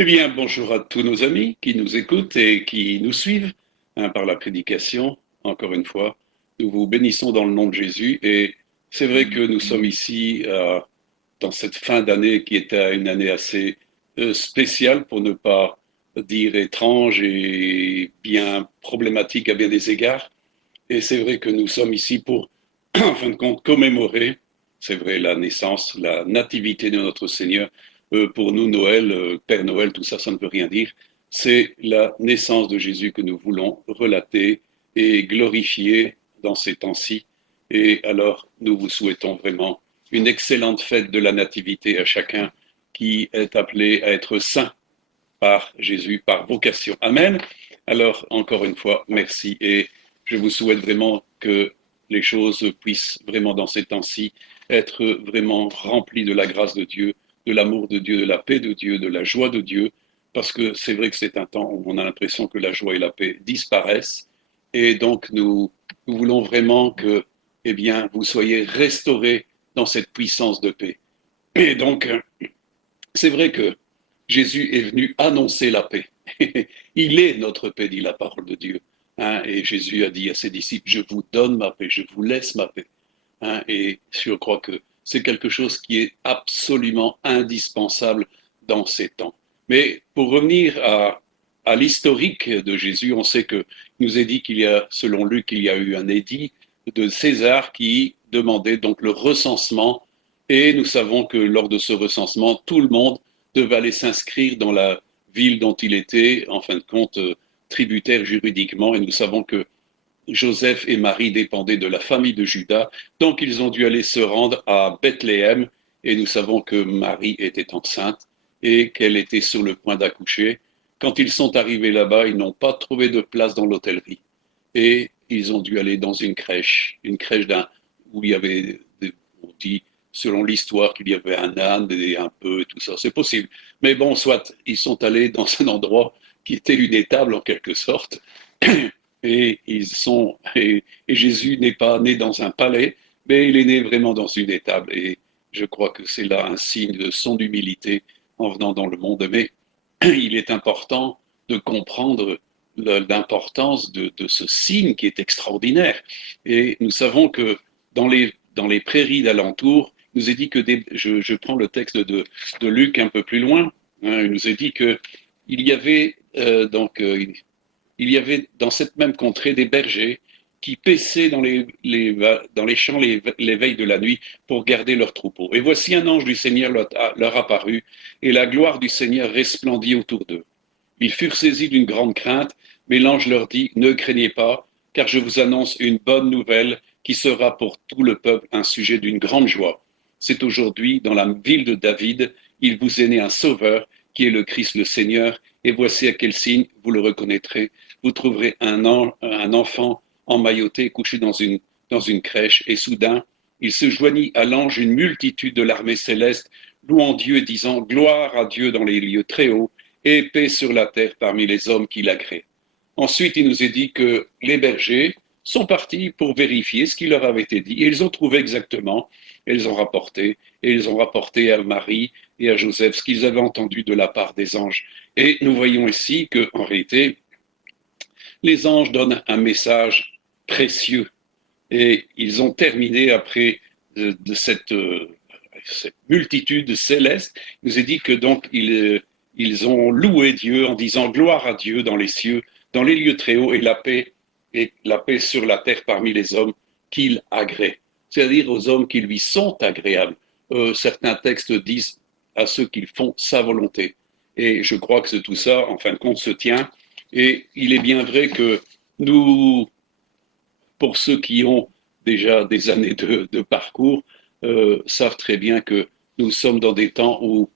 Eh bien, bonjour à tous nos amis qui nous écoutent et qui nous suivent par la prédication. Encore une fois, nous vous bénissons dans le nom de Jésus. Et c'est vrai que nous sommes ici dans cette fin d'année qui est une année assez spéciale, pour ne pas dire étrange et bien problématique à bien des égards. Et c'est vrai que nous sommes ici pour, en fin de compte, commémorer, c'est vrai, la naissance, la nativité de notre Seigneur. Pour nous, Noël, Père Noël, tout ça, ça ne veut rien dire. C'est la naissance de Jésus que nous voulons relater et glorifier dans ces temps-ci. Et alors, nous vous souhaitons vraiment une excellente fête de la nativité à chacun qui est appelé à être saint par Jésus, par vocation. Amen. Alors, encore une fois, merci et je vous souhaite vraiment que les choses puissent vraiment dans ces temps-ci être vraiment remplies de la grâce de Dieu, de l'amour de Dieu, de la paix de Dieu, de la joie de Dieu, parce que c'est vrai que c'est un temps où on a l'impression que la joie et la paix disparaissent et donc nous voulons vraiment que, eh bien, vous soyez restaurés dans cette puissance de paix. Et donc, c'est vrai que Jésus est venu annoncer la paix. Il est notre paix, dit la parole de Dieu. Hein, et Jésus a dit à ses disciples, je vous donne ma paix, je vous laisse ma paix. Hein, et je crois que c'est quelque chose qui est absolument indispensable dans ces temps. Mais pour revenir à l'historique de Jésus, on sait que nous est dit qu'il y a, selon Luc, il y a eu un édit de César qui demandait donc le recensement. Et nous savons que lors de ce recensement, tout le monde devait aller s'inscrire dans la ville dont il était, en fin de compte, tributaire juridiquement. Et nous savons que Joseph et Marie dépendaient de la famille de Judas, donc ils ont dû aller se rendre à Bethléem. Et nous savons que Marie était enceinte et qu'elle était sur le point d'accoucher. Quand ils sont arrivés là-bas, ils n'ont pas trouvé de place dans l'hôtellerie. Et ils ont dû aller dans une crèche où il y avait, on dit, selon l'histoire, qu'il y avait un âne et un peu et tout ça. C'est possible. Mais bon, soit, ils sont allés dans un endroit qui était une étable en quelque sorte. Et Jésus n'est pas né dans un palais, mais il est né vraiment dans une étable. Et je crois que c'est là un signe de son humilité en venant dans le monde. Mais il est important de comprendre l'importance de ce signe qui est extraordinaire. Et nous savons que dans les prairies d'alentour, il nous est dit que je prends le texte de Luc un peu plus loin, hein, il nous est dit que il y avait il y avait dans cette même contrée des bergers qui paissaient dans les champs les veilles de la nuit pour garder leurs troupeaux. Et voici un ange du Seigneur leur apparut, et la gloire du Seigneur resplendit autour d'eux. Ils furent saisis d'une grande crainte, mais l'ange leur dit, ne craignez pas, car je vous annonce une bonne nouvelle qui sera pour tout le peuple un sujet d'une grande joie. C'est aujourd'hui, dans la ville de David, il vous est né un sauveur, qui est le Christ le Seigneur, et voici à quel signe vous le reconnaîtrez. Vous trouverez un enfant emmailloté, couché dans une crèche, et soudain, il se joignit à l'ange une multitude de l'armée céleste, louant Dieu et disant, gloire à Dieu dans les lieux très hauts, et paix sur la terre parmi les hommes qui l'agréent. Ensuite, il nous est dit que les bergers sont partis pour vérifier ce qui leur avait été dit. Et ils ont trouvé exactement, et ils ont rapporté à Marie et à Joseph ce qu'ils avaient entendu de la part des anges. Et nous voyons ici qu'en réalité, les anges donnent un message précieux. Et ils ont terminé après de cette multitude céleste. Il nous est dit que donc ils ont loué Dieu en disant gloire à Dieu dans les cieux, dans les lieux très hauts, et la paix sur la terre parmi les hommes qu'il agrée. C'est-à-dire aux hommes qui lui sont agréables. Certains textes disent à ceux qui font sa volonté. Et je crois que tout ça, en fin de compte, se tient. Et il est bien vrai que nous, pour ceux qui ont déjà des années de parcours, savent très bien que nous sommes dans des temps où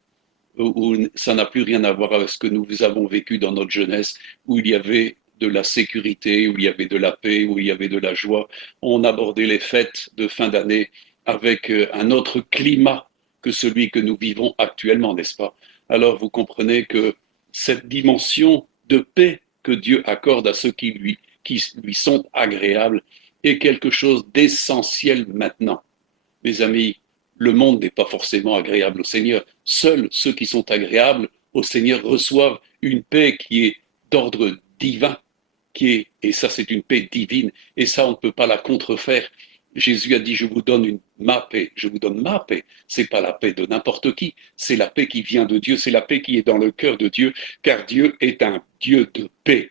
ça n'a plus rien à voir avec ce que nous avons vécu dans notre jeunesse, où il y avait de la sécurité, où il y avait de la paix, où il y avait de la joie. On abordait les fêtes de fin d'année avec un autre climat que celui que nous vivons actuellement, n'est-ce pas? Alors vous comprenez que cette dimension de paix que Dieu accorde à ceux qui lui sont agréables est quelque chose d'essentiel maintenant. Mes amis, le monde n'est pas forcément agréable au Seigneur. Seuls ceux qui sont agréables au Seigneur reçoivent une paix qui est d'ordre divin, et ça c'est une paix divine, et ça on ne peut pas la contrefaire. Jésus a dit, je vous donne ma paix, je vous donne ma paix. C'est pas la paix de n'importe qui, c'est la paix qui vient de Dieu, c'est la paix qui est dans le cœur de Dieu, car Dieu est un Dieu de paix.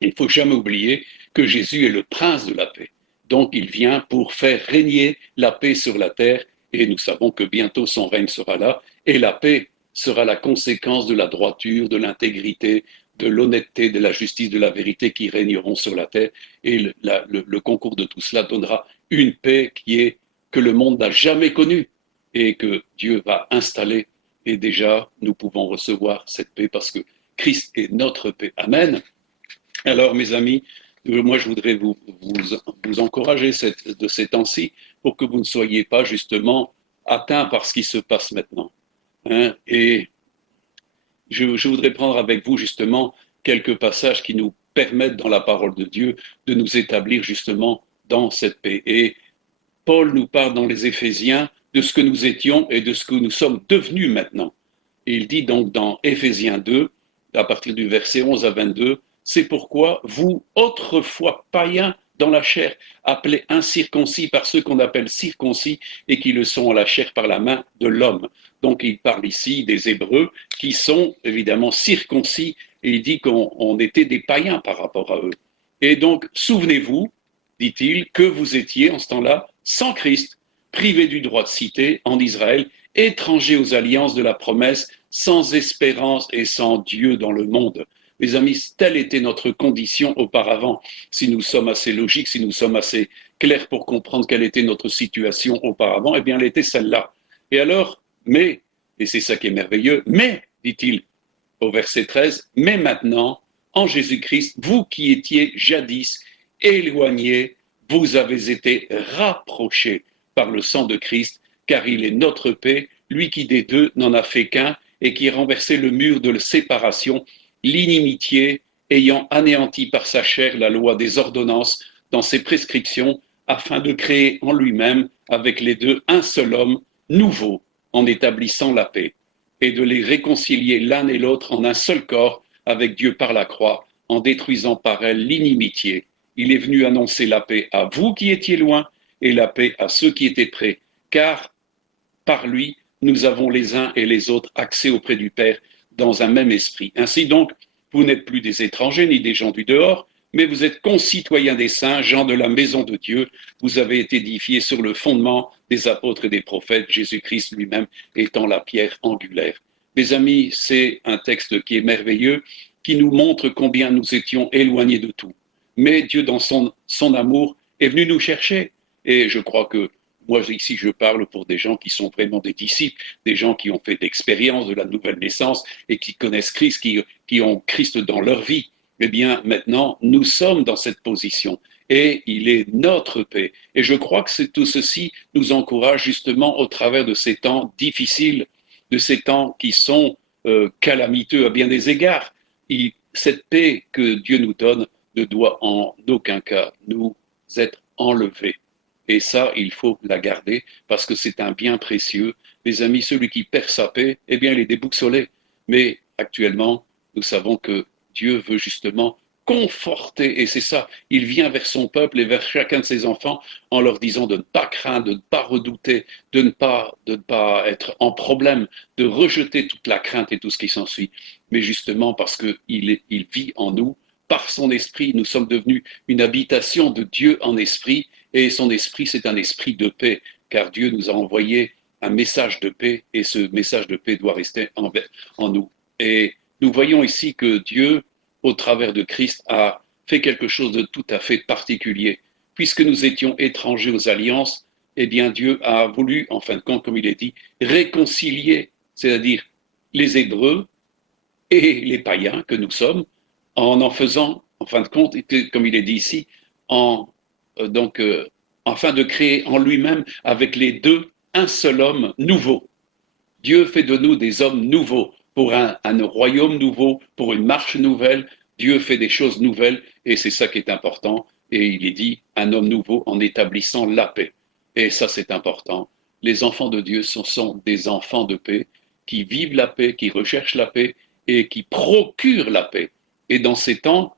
Il ne faut jamais oublier que Jésus est le prince de la paix. Donc il vient pour faire régner la paix sur la terre, et nous savons que bientôt son règne sera là, et la paix sera la conséquence de la droiture, de l'intégrité, de l'honnêteté, de la justice, de la vérité qui régneront sur la terre, et le concours de tout cela donnera une paix que le monde n'a jamais connue, et que Dieu va installer, et déjà nous pouvons recevoir cette paix parce que Christ est notre paix. Amen. Alors, mes amis, moi, je voudrais vous encourager de ces temps-ci pour que vous ne soyez pas justement atteints par ce qui se passe maintenant. Hein. Et je voudrais prendre avec vous justement quelques passages qui nous permettent dans la parole de Dieu de nous établir justement dans cette paix. Et Paul nous parle dans les Éphésiens de ce que nous étions et de ce que nous sommes devenus maintenant. Et il dit donc dans Éphésiens 2, à partir du verset 11 à 22, c'est pourquoi vous, autrefois païens dans la chair, appelés incirconcis par ceux qu'on appelle circoncis et qui le sont en la chair par la main de l'homme. Donc il parle ici des Hébreux qui sont évidemment circoncis et il dit qu'on était des païens par rapport à eux. Et donc souvenez-vous, dit-il, que vous étiez en ce temps-là sans Christ, privés du droit de cité en Israël, étrangers aux alliances de la promesse, sans espérance et sans Dieu dans le monde. Mes amis, telle était notre condition auparavant. Si nous sommes assez logiques, si nous sommes assez clairs pour comprendre quelle était notre situation auparavant, eh bien, elle était celle-là. Et alors, mais, et c'est ça qui est merveilleux, mais, dit-il au verset 13, mais maintenant, en Jésus-Christ, vous qui étiez jadis éloignés, vous avez été rapprochés par le sang de Christ, car il est notre paix, lui qui des deux n'en a fait qu'un, et qui a renversé le mur de la séparation, l'inimitié, ayant anéanti par sa chair la loi des ordonnances dans ses prescriptions, afin de créer en lui-même, avec les deux, un seul homme nouveau, en établissant la paix, et de les réconcilier l'un et l'autre en un seul corps avec Dieu par la croix, en détruisant par elle l'inimitié. Il est venu annoncer la paix à vous qui étiez loin, et la paix à ceux qui étaient près, car par lui, nous avons les uns et les autres accès auprès du Père dans un même esprit. Ainsi donc, vous n'êtes plus des étrangers ni des gens du dehors, mais vous êtes concitoyens des saints, gens de la maison de Dieu. Vous avez été édifiés sur le fondement des apôtres et des prophètes, Jésus-Christ lui-même étant la pierre angulaire. Mes amis, c'est un texte qui est merveilleux, qui nous montre combien nous étions éloignés de tout. Mais Dieu, dans son amour, est venu nous chercher. Et je crois que moi, ici, je parle pour des gens qui sont vraiment des disciples, des gens qui ont fait l'expérience de la nouvelle naissance et qui connaissent Christ, qui ont Christ dans leur vie. Eh bien, maintenant, nous sommes dans cette position et il est notre paix. Et je crois que tout ceci nous encourage justement au travers de ces temps difficiles, de ces temps qui sont calamiteux à bien des égards. Cette paix que Dieu nous donne ne doit en aucun cas nous être enlevée. Et ça, il faut la garder parce que c'est un bien précieux. Mes amis, celui qui perd sa paix, eh bien, il est déboussolé. Mais actuellement, nous savons que Dieu veut justement conforter, et c'est ça, il vient vers son peuple et vers chacun de ses enfants en leur disant de ne pas craindre, de ne pas redouter, de ne pas être en problème, de rejeter toute la crainte et tout ce qui s'ensuit. Mais justement parce qu'il vit en nous, par son esprit, nous sommes devenus une habitation de Dieu en esprit, et son esprit, c'est un esprit de paix, car Dieu nous a envoyé un message de paix, et ce message de paix doit rester en nous. Et nous voyons ici que Dieu, au travers de Christ, a fait quelque chose de tout à fait particulier. Puisque nous étions étrangers aux alliances, eh bien Dieu a voulu, en fin de compte, comme il est dit, réconcilier, c'est-à-dire les Hébreux et les païens que nous sommes, en faisant, en fin de compte, comme il est dit ici, afin de créer en lui-même, avec les deux, un seul homme nouveau. Dieu fait de nous des hommes nouveaux, pour un royaume nouveau, pour une marche nouvelle. Dieu fait des choses nouvelles, et c'est ça qui est important. Et il est dit, un homme nouveau en établissant la paix. Et ça, c'est important. Les enfants de Dieu sont des enfants de paix, qui vivent la paix, qui recherchent la paix et qui procurent la paix. Et dans ces temps,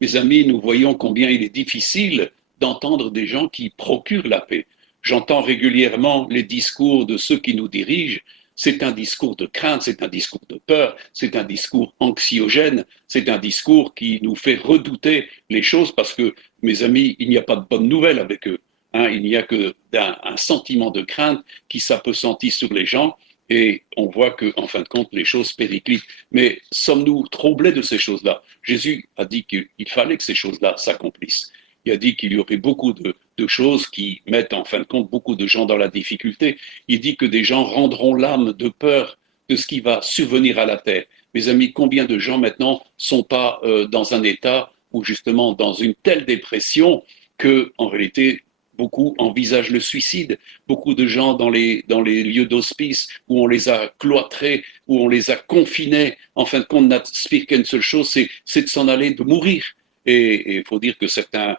mes amis, nous voyons combien il est difficile d'entendre des gens qui procurent la paix. J'entends régulièrement les discours de ceux qui nous dirigent. C'est un discours de crainte, c'est un discours de peur, c'est un discours anxiogène, c'est un discours qui nous fait redouter les choses parce que, mes amis, il n'y a pas de bonnes nouvelles avec eux. Il n'y a que un sentiment de crainte qui s'appesantit sur les gens et on voit qu'en fin de compte, les choses périclitent. Mais sommes-nous troublés de ces choses-là? Jésus a dit qu'il fallait que ces choses-là s'accomplissent. Il a dit qu'il y aurait beaucoup de choses qui mettent en fin de compte beaucoup de gens dans la difficulté. Il dit que des gens rendront l'âme de peur de ce qui va survenir à la terre. Mes amis, combien de gens maintenant sont pas dans un état ou justement dans une telle dépression que, en réalité, beaucoup envisagent le suicide. Beaucoup de gens dans les lieux d'hospice où on les a cloîtrés, où on les a confinés, en fin de compte, n'aspirent qu'à une seule chose, c'est de s'en aller, de mourir. Et il faut dire que certains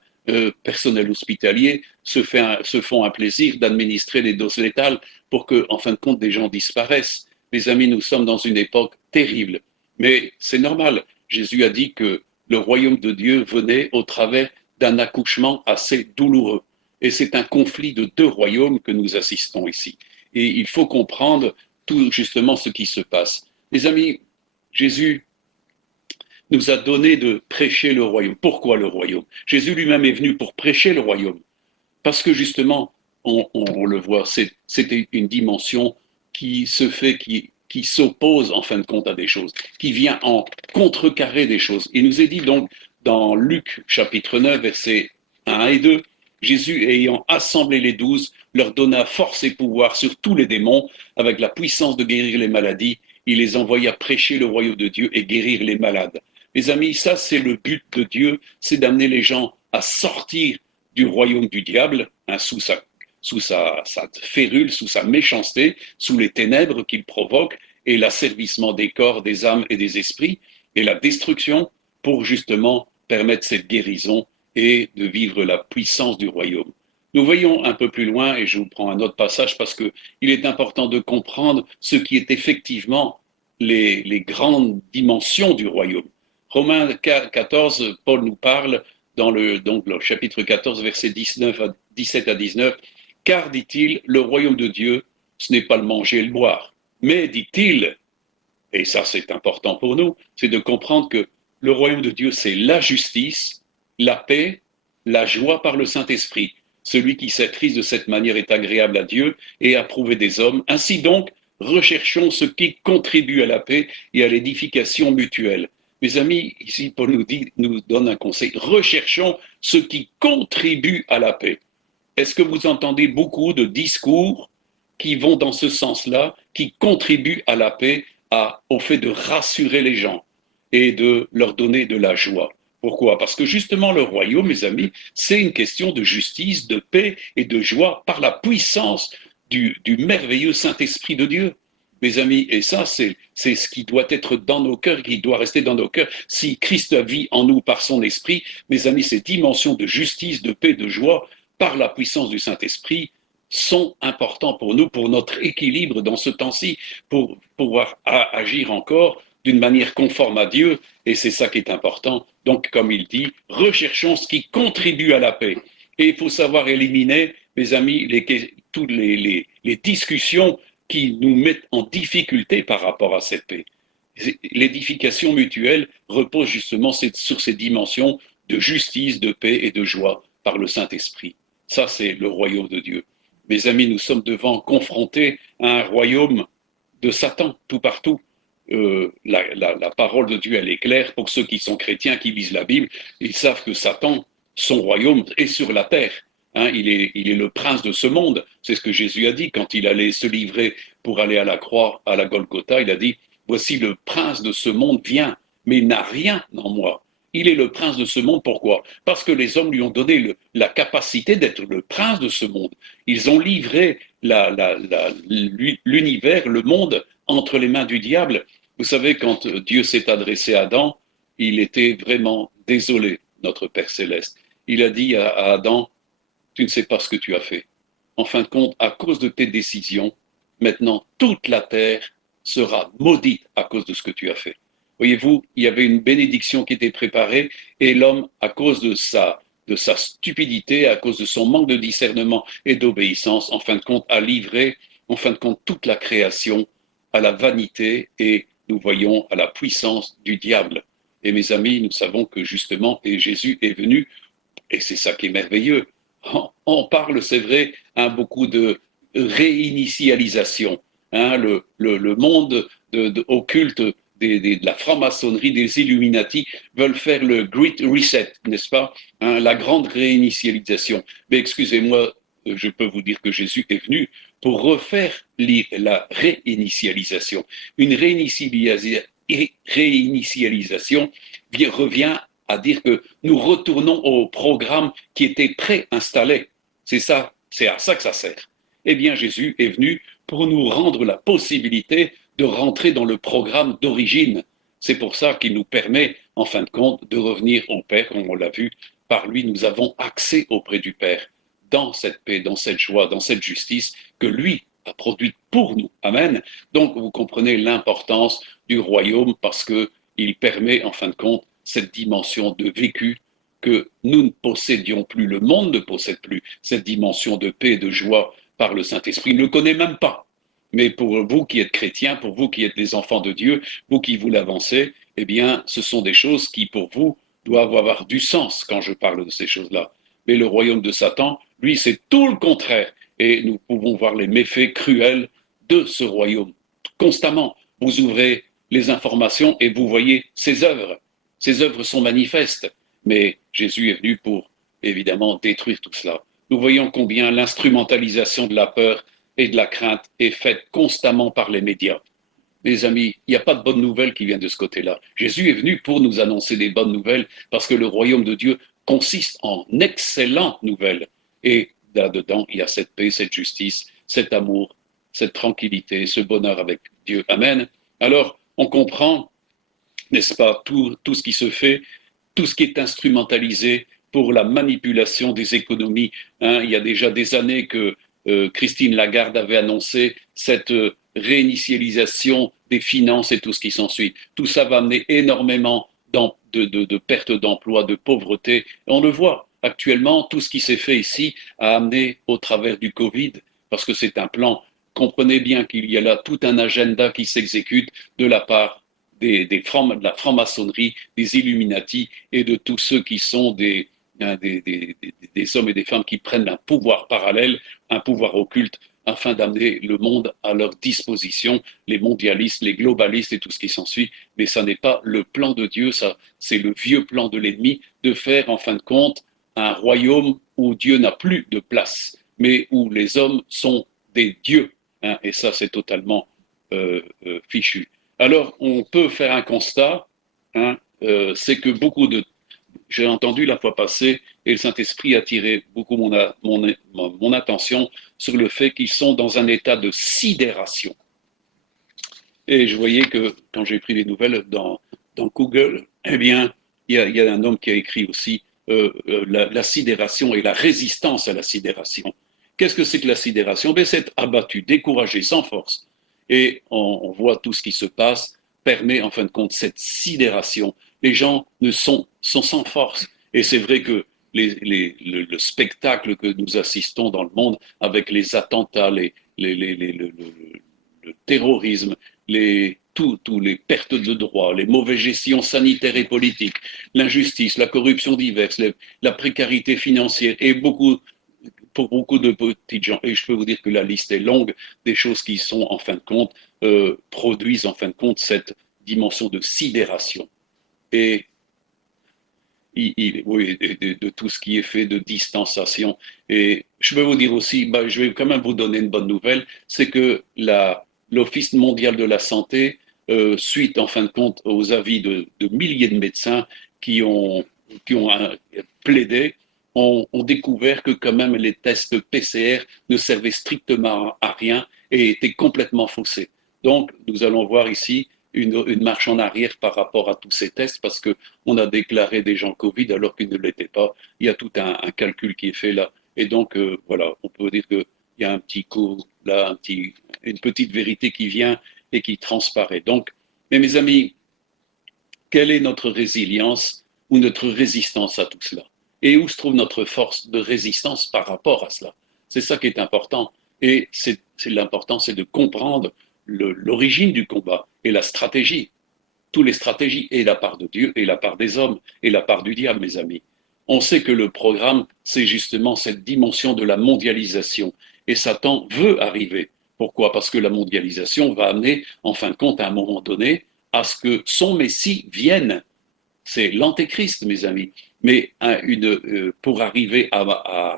personnels hospitaliers se font un plaisir d'administrer des doses létales pour que, en fin de compte, des gens disparaissent. Mes amis, nous sommes dans une époque terrible. Mais c'est normal. Jésus a dit que le royaume de Dieu venait au travers d'un accouchement assez douloureux. Et c'est un conflit de deux royaumes que nous assistons ici. Et il faut comprendre tout justement ce qui se passe. Les amis, Jésus nous a donné de prêcher le royaume. Pourquoi le royaume? Jésus lui-même est venu pour prêcher le royaume. Parce que justement, on le voit, c'était une dimension qui se fait, qui s'oppose en fin de compte à des choses, qui vient en contrecarrer des choses. Il nous est dit donc dans Luc chapitre 9, versets 1 et 2, Jésus ayant assemblé les 12, leur donna force et pouvoir sur tous les démons, avec la puissance de guérir les maladies. Il les envoya prêcher le royaume de Dieu et guérir les malades. Mes amis, ça c'est le but de Dieu, c'est d'amener les gens à sortir du royaume du diable, sous sa férule, sous sa méchanceté, sous les ténèbres qu'il provoque, et l'asservissement des corps, des âmes et des esprits, et la destruction pour justement permettre cette guérison et de vivre la puissance du royaume. Nous voyons un peu plus loin, et je vous prends un autre passage parce qu'il est important de comprendre ce qui est effectivement les grandes dimensions du royaume. Romains 14, Paul nous parle dans le chapitre 14, versets 17 à 19, car, dit-il, le royaume de Dieu, ce n'est pas le manger et le boire, mais, dit-il, et ça c'est important pour nous, c'est de comprendre que le royaume de Dieu, c'est la justice, la paix, la joie par le Saint-Esprit. Celui qui s'attriste de cette manière est agréable à Dieu et approuvé des hommes. Ainsi donc, recherchons ce qui contribue à la paix et à l'édification mutuelle. Mes amis, ici Paul nous donne un conseil. Recherchons ce qui contribue à la paix. Est-ce que vous entendez beaucoup de discours qui vont dans ce sens-là, qui contribuent à la paix, au fait de rassurer les gens et de leur donner de la joie? Pourquoi? Parce que justement le royaume, mes amis, c'est une question de justice, de paix et de joie par la puissance du merveilleux Saint-Esprit de Dieu. Mes amis, et ça, c'est ce qui doit être dans nos cœurs, qui doit rester dans nos cœurs. Si Christ vit en nous par son esprit, mes amis, ces dimensions de justice, de paix, de joie, par la puissance du Saint-Esprit, sont importants pour nous, pour notre équilibre dans ce temps-ci, pour pouvoir agir encore d'une manière conforme à Dieu, et c'est ça qui est important. Donc, comme il dit, recherchons ce qui contribue à la paix. Et il faut savoir éliminer, mes amis, toutes les discussions qui nous mettent en difficulté par rapport à cette paix. L'édification mutuelle repose justement sur ces dimensions de justice, de paix et de joie par le Saint-Esprit. Ça, c'est le royaume de Dieu. Mes amis, nous sommes confrontés à un royaume de Satan, tout partout. La parole de Dieu, elle est claire pour ceux qui sont chrétiens, qui lisent la Bible. Ils savent que Satan, son royaume, est sur la terre. Il est le prince de ce monde. C'est ce que Jésus a dit quand il allait se livrer pour aller à la croix, à la Golgotha. Il a dit, voici le prince de ce monde vient, mais il n'a rien en moi. Il est le prince de ce monde. Pourquoi? Parce que les hommes lui ont donné la capacité d'être le prince de ce monde. Ils ont livré l'univers, le monde, entre les mains du diable. Vous savez, quand Dieu s'est adressé à Adam, il était vraiment désolé, notre Père céleste. Il a dit à Adam, tu ne sais pas ce que tu as fait. En fin de compte, à cause de tes décisions, maintenant toute la terre sera maudite à cause de ce que tu as fait. Voyez-vous, il y avait une bénédiction qui était préparée et l'homme, à cause de sa stupidité, à cause de son manque de discernement et d'obéissance, en fin de compte, a livré, en fin de compte, toute la création à la vanité et nous voyons à la puissance du diable. Et mes amis, nous savons que justement, et Jésus est venu, et c'est ça qui est merveilleux. On parle, c'est vrai, beaucoup de réinitialisation. Le monde occulte de la franc-maçonnerie, des Illuminati, veulent faire le Great Reset, n'est-ce pas? La grande réinitialisation. Mais excusez-moi, je peux vous dire que Jésus est venu pour refaire la réinitialisation. Une réinitialisation revient à dire que nous retournons au programme qui était préinstallé. C'est ça, c'est à ça que ça sert. Eh bien, Jésus est venu pour nous rendre la possibilité de rentrer dans le programme d'origine. C'est pour ça qu'il nous permet, en fin de compte, de revenir au Père, comme on l'a vu. Par lui, nous avons accès auprès du Père, dans cette paix, dans cette joie, dans cette justice que lui a produite pour nous. Amen. Donc, vous comprenez l'importance du royaume parce qu'il permet, en fin de compte, cette dimension de vécu que nous ne possédions plus, le monde ne possède plus, cette dimension de paix et de joie par le Saint-Esprit. Il ne le connaît même pas. Mais pour vous qui êtes chrétiens, pour vous qui êtes des enfants de Dieu, vous qui voulez avancer, eh bien, ce sont des choses qui, pour vous, doivent avoir du sens quand je parle de ces choses-là. Mais le royaume de Satan, lui, c'est tout le contraire. Et nous pouvons voir les méfaits cruels de ce royaume. Constamment, vous ouvrez les informations et vous voyez ses œuvres. Ses œuvres sont manifestes. Mais Jésus est venu pour, évidemment, détruire tout cela. Nous voyons combien l'instrumentalisation de la peur et de la crainte est faite constamment par les médias. Mes amis, il n'y a pas de bonnes nouvelles qui viennent de ce côté-là. Jésus est venu pour nous annoncer des bonnes nouvelles parce que le royaume de Dieu consiste en excellentes nouvelles. Et là-dedans, il y a cette paix, cette justice, cet amour, cette tranquillité, ce bonheur avec Dieu. Amen. Alors, on comprend, n'est-ce pas, tout ce qui se fait, tout ce qui est instrumentalisé pour la manipulation des économies. Il y a déjà des années que Christine Lagarde avait annoncé cette réinitialisation des finances et tout ce qui s'ensuit. Tout ça va amener énormément de pertes d'emplois, de pauvreté. On le voit actuellement, tout ce qui s'est fait ici a amené au travers du Covid, parce que c'est un plan. Comprenez bien qu'il y a là tout un agenda qui s'exécute de la part de la franc-maçonnerie, des Illuminati et de tous ceux qui sont des hommes et des femmes qui prennent un pouvoir parallèle, un pouvoir occulte, afin d'amener le monde à leur disposition, les mondialistes, les globalistes et tout ce qui s'ensuit. Mais ça n'est pas le plan de Dieu, ça, c'est le vieux plan de l'ennemi de faire, en fin de compte, un royaume où Dieu n'a plus de place, mais où les hommes sont des dieux. Et ça, c'est totalement fichu. Alors, on peut faire un constat, c'est que j'ai entendu la fois passée, et le Saint-Esprit a attiré beaucoup mon attention sur le fait qu'ils sont dans un état de sidération. Et je voyais que quand j'ai pris les nouvelles dans Google, eh bien, il y a un homme qui a écrit aussi la sidération et la résistance à la sidération. Qu'est-ce que c'est que la sidération? C'est être abattu, découragé, sans force. Et on voit tout ce qui se passe permet en fin de compte cette sidération. Les gens sont sans force. Et c'est vrai que le spectacle que nous assistons dans le monde avec les attentats, le terrorisme, tous les pertes de droits, les mauvaises gestions sanitaires et politiques, l'injustice, la corruption diverse, la précarité financière et pour beaucoup de petites gens, et je peux vous dire que la liste est longue, des choses qui sont en fin de compte, produisent en fin de compte cette dimension de sidération. Et oui, de tout ce qui est fait de distanciation. Et je peux vous dire aussi, je vais quand même vous donner une bonne nouvelle, c'est que l'Office mondial de la santé, suite en fin de compte aux avis de milliers de médecins qui ont plaidé, ont découvert que quand même les tests PCR ne servaient strictement à rien et étaient complètement faussés. Donc, nous allons voir ici une marche en arrière par rapport à tous ces tests parce qu'on a déclaré des gens Covid alors qu'ils ne l'étaient pas. Il y a tout un calcul qui est fait là. Et donc, voilà, on peut dire qu'il y a un petit coup, là, une petite vérité qui vient et qui transparaît. Donc, mais mes amis, quelle est notre résilience ou notre résistance à tout cela? Et où se trouve notre force de résistance par rapport à cela? C'est ça qui est important. Et l'important, c'est de comprendre l'origine du combat et la stratégie, toutes les stratégies, et la part de Dieu, et la part des hommes, et la part du diable, mes amis. On sait que le programme, c'est justement cette dimension de la mondialisation. Et Satan veut arriver. Pourquoi? Parce que la mondialisation va amener, en fin de compte, à un moment donné, à ce que son Messie vienne. C'est l'antéchrist, mes amis. Mais pour arriver à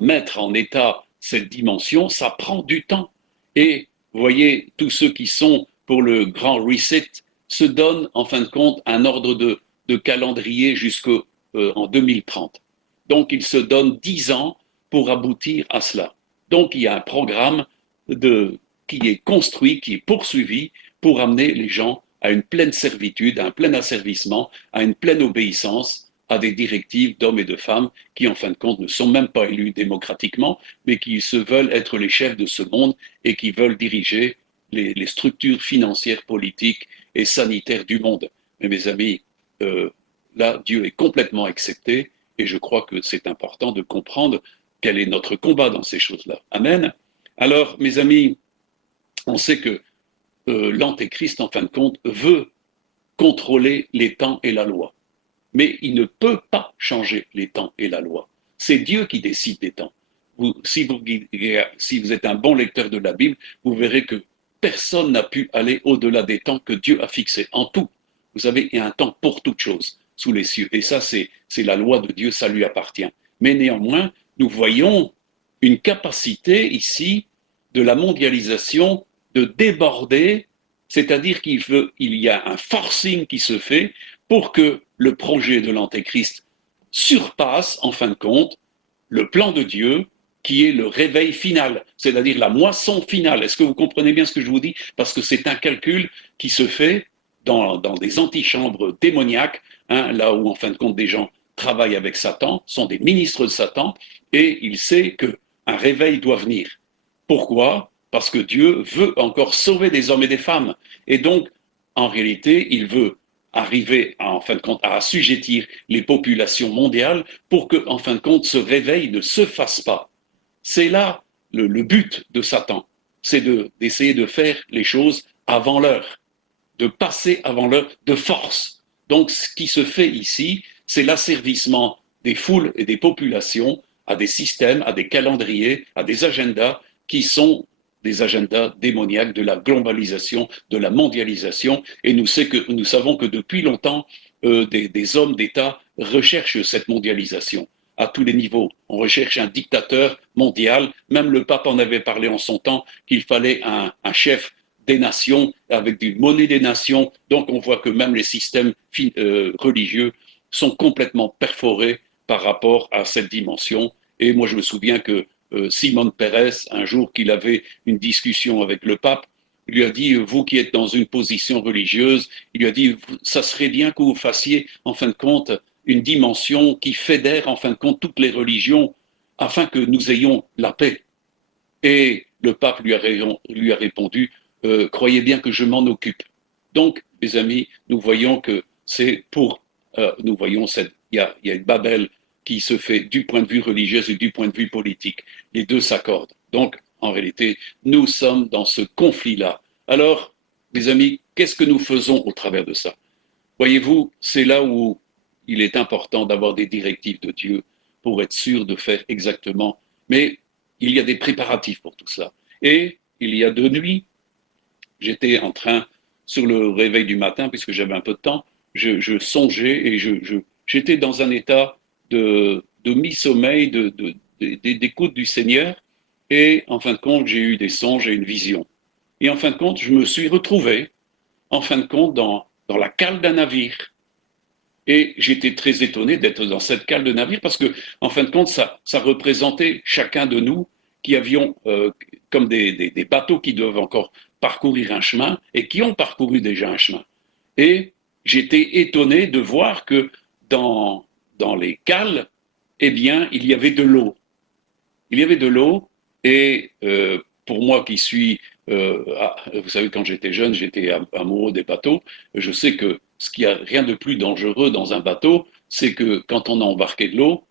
mettre en état cette dimension, ça prend du temps. Et vous voyez, tous ceux qui sont pour le grand reset se donnent en fin de compte un ordre de calendrier jusqu'en 2030. Donc ils se donnent 10 ans pour aboutir à cela. Donc il y a un programme qui est construit, qui est poursuivi pour amener les gens à une pleine servitude, à un plein asservissement, à une pleine obéissance à des directives d'hommes et de femmes qui, en fin de compte, ne sont même pas élus démocratiquement, mais qui se veulent être les chefs de ce monde et qui veulent diriger les structures financières, politiques et sanitaires du monde. Mais mes amis, là, Dieu est complètement accepté et je crois que c'est important de comprendre quel est notre combat dans ces choses-là. Amen. Alors, mes amis, on sait que l'antéchrist, en fin de compte, veut contrôler les temps et la loi. Mais il ne peut pas changer les temps et la loi. C'est Dieu qui décide des temps. Si vous êtes un bon lecteur de la Bible, vous verrez que personne n'a pu aller au-delà des temps que Dieu a fixés. En tout, vous savez, il y a un temps pour toute chose sous les cieux. Et ça, c'est la loi de Dieu, ça lui appartient. Mais néanmoins, nous voyons une capacité ici de la mondialisation de déborder, c'est-à-dire qu'il y a un forcing qui se fait pour que le projet de l'Antéchrist surpasse, en fin de compte, le plan de Dieu, qui est le réveil final, c'est-à-dire la moisson finale. Est-ce que vous comprenez bien ce que je vous dis? Parce que c'est un calcul qui se fait dans des antichambres démoniaques, là où, en fin de compte, des gens travaillent avec Satan, sont des ministres de Satan, et il sait qu'un réveil doit venir. Pourquoi? Parce que Dieu veut encore sauver des hommes et des femmes. Et donc, en réalité, il veut arriver, en fin de compte, à assujettir les populations mondiales pour que, en fin de compte, ce réveil ne se fasse pas. C'est là le but de Satan, c'est d'essayer de faire les choses avant l'heure, de passer avant l'heure de force. Donc, ce qui se fait ici, c'est l'asservissement des foules et des populations à des systèmes, à des calendriers, à des agendas qui sont des agendas démoniaques de la globalisation, de la mondialisation. Et nous savons que depuis longtemps, des hommes d'État recherchent cette mondialisation à tous les niveaux. On recherche un dictateur mondial. Même le pape en avait parlé en son temps qu'il fallait un chef des nations avec une monnaie des nations. Donc on voit que même les systèmes religieux sont complètement perforés par rapport à cette dimension. Et moi je me souviens que Simon Pérez, un jour qu'il avait une discussion avec le pape, il lui a dit, vous qui êtes dans une position religieuse, il lui a dit, ça serait bien que vous fassiez, en fin de compte, une dimension qui fédère, en fin de compte, toutes les religions, afin que nous ayons la paix. Et le pape lui a répondu, croyez bien que je m'en occupe. Donc, mes amis, nous voyons que c'est nous voyons il y a une Babel qui se fait du point de vue religieux et du point de vue politique. Les deux s'accordent. Donc, en réalité, nous sommes dans ce conflit-là. Alors, mes amis, qu'est-ce que nous faisons au travers de ça? Voyez-vous, c'est là où il est important d'avoir des directives de Dieu pour être sûr de faire exactement. Mais il y a des préparatifs pour tout ça. Et il y a 2 nuits, j'étais en train, sur le réveil du matin, puisque j'avais un peu de temps, je songeais et j'étais dans un état de mi-sommeil, d'écoute du Seigneur. Et en fin de compte, j'ai eu des songes et une vision. Et en fin de compte, je me suis retrouvé, en fin de compte, dans la cale d'un navire. Et j'étais très étonné d'être dans cette cale de navire parce que, en fin de compte, ça représentait chacun de nous qui avions comme des bateaux qui doivent encore parcourir un chemin et qui ont parcouru déjà un chemin. Et j'étais étonné de voir que dans les cales, eh bien, il y avait de l'eau. Il y avait de l'eau et pour moi qui suis vous savez, quand j'étais jeune, j'étais amoureux des bateaux. Je sais que ce qui a rien de plus dangereux dans un bateau, c'est que quand on a embarqué de l'eau,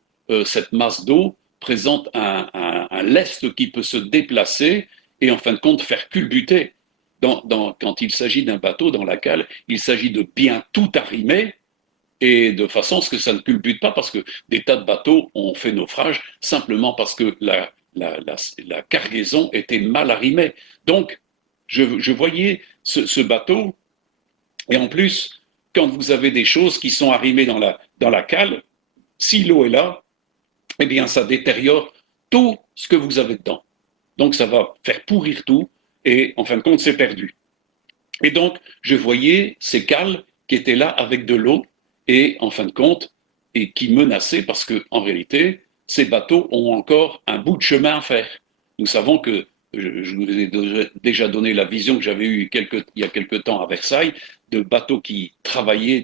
cette masse d'eau présente un lest qui peut se déplacer et en fin de compte faire culbuter. Quand il s'agit d'un bateau dans la cale, il s'agit de bien tout arrimer et de façon à ce que ça ne culbute pas, parce que des tas de bateaux ont fait naufrage simplement parce que la cargaison était mal arrimée. Donc, je voyais ce bateau, et en plus, quand vous avez des choses qui sont arrimées dans la cale, si l'eau est là, eh bien, ça détériore tout ce que vous avez dedans. Donc, ça va faire pourrir tout, et en fin de compte, c'est perdu. Et donc, je voyais ces cales qui étaient là avec de l'eau et, en fin de compte, et qui menaçaient parce que, en réalité, ces bateaux ont encore un bout de chemin à faire. Nous savons que, je vous ai déjà donné la vision que j'avais eue il y a quelque temps à Versailles, de bateaux qui travaillaient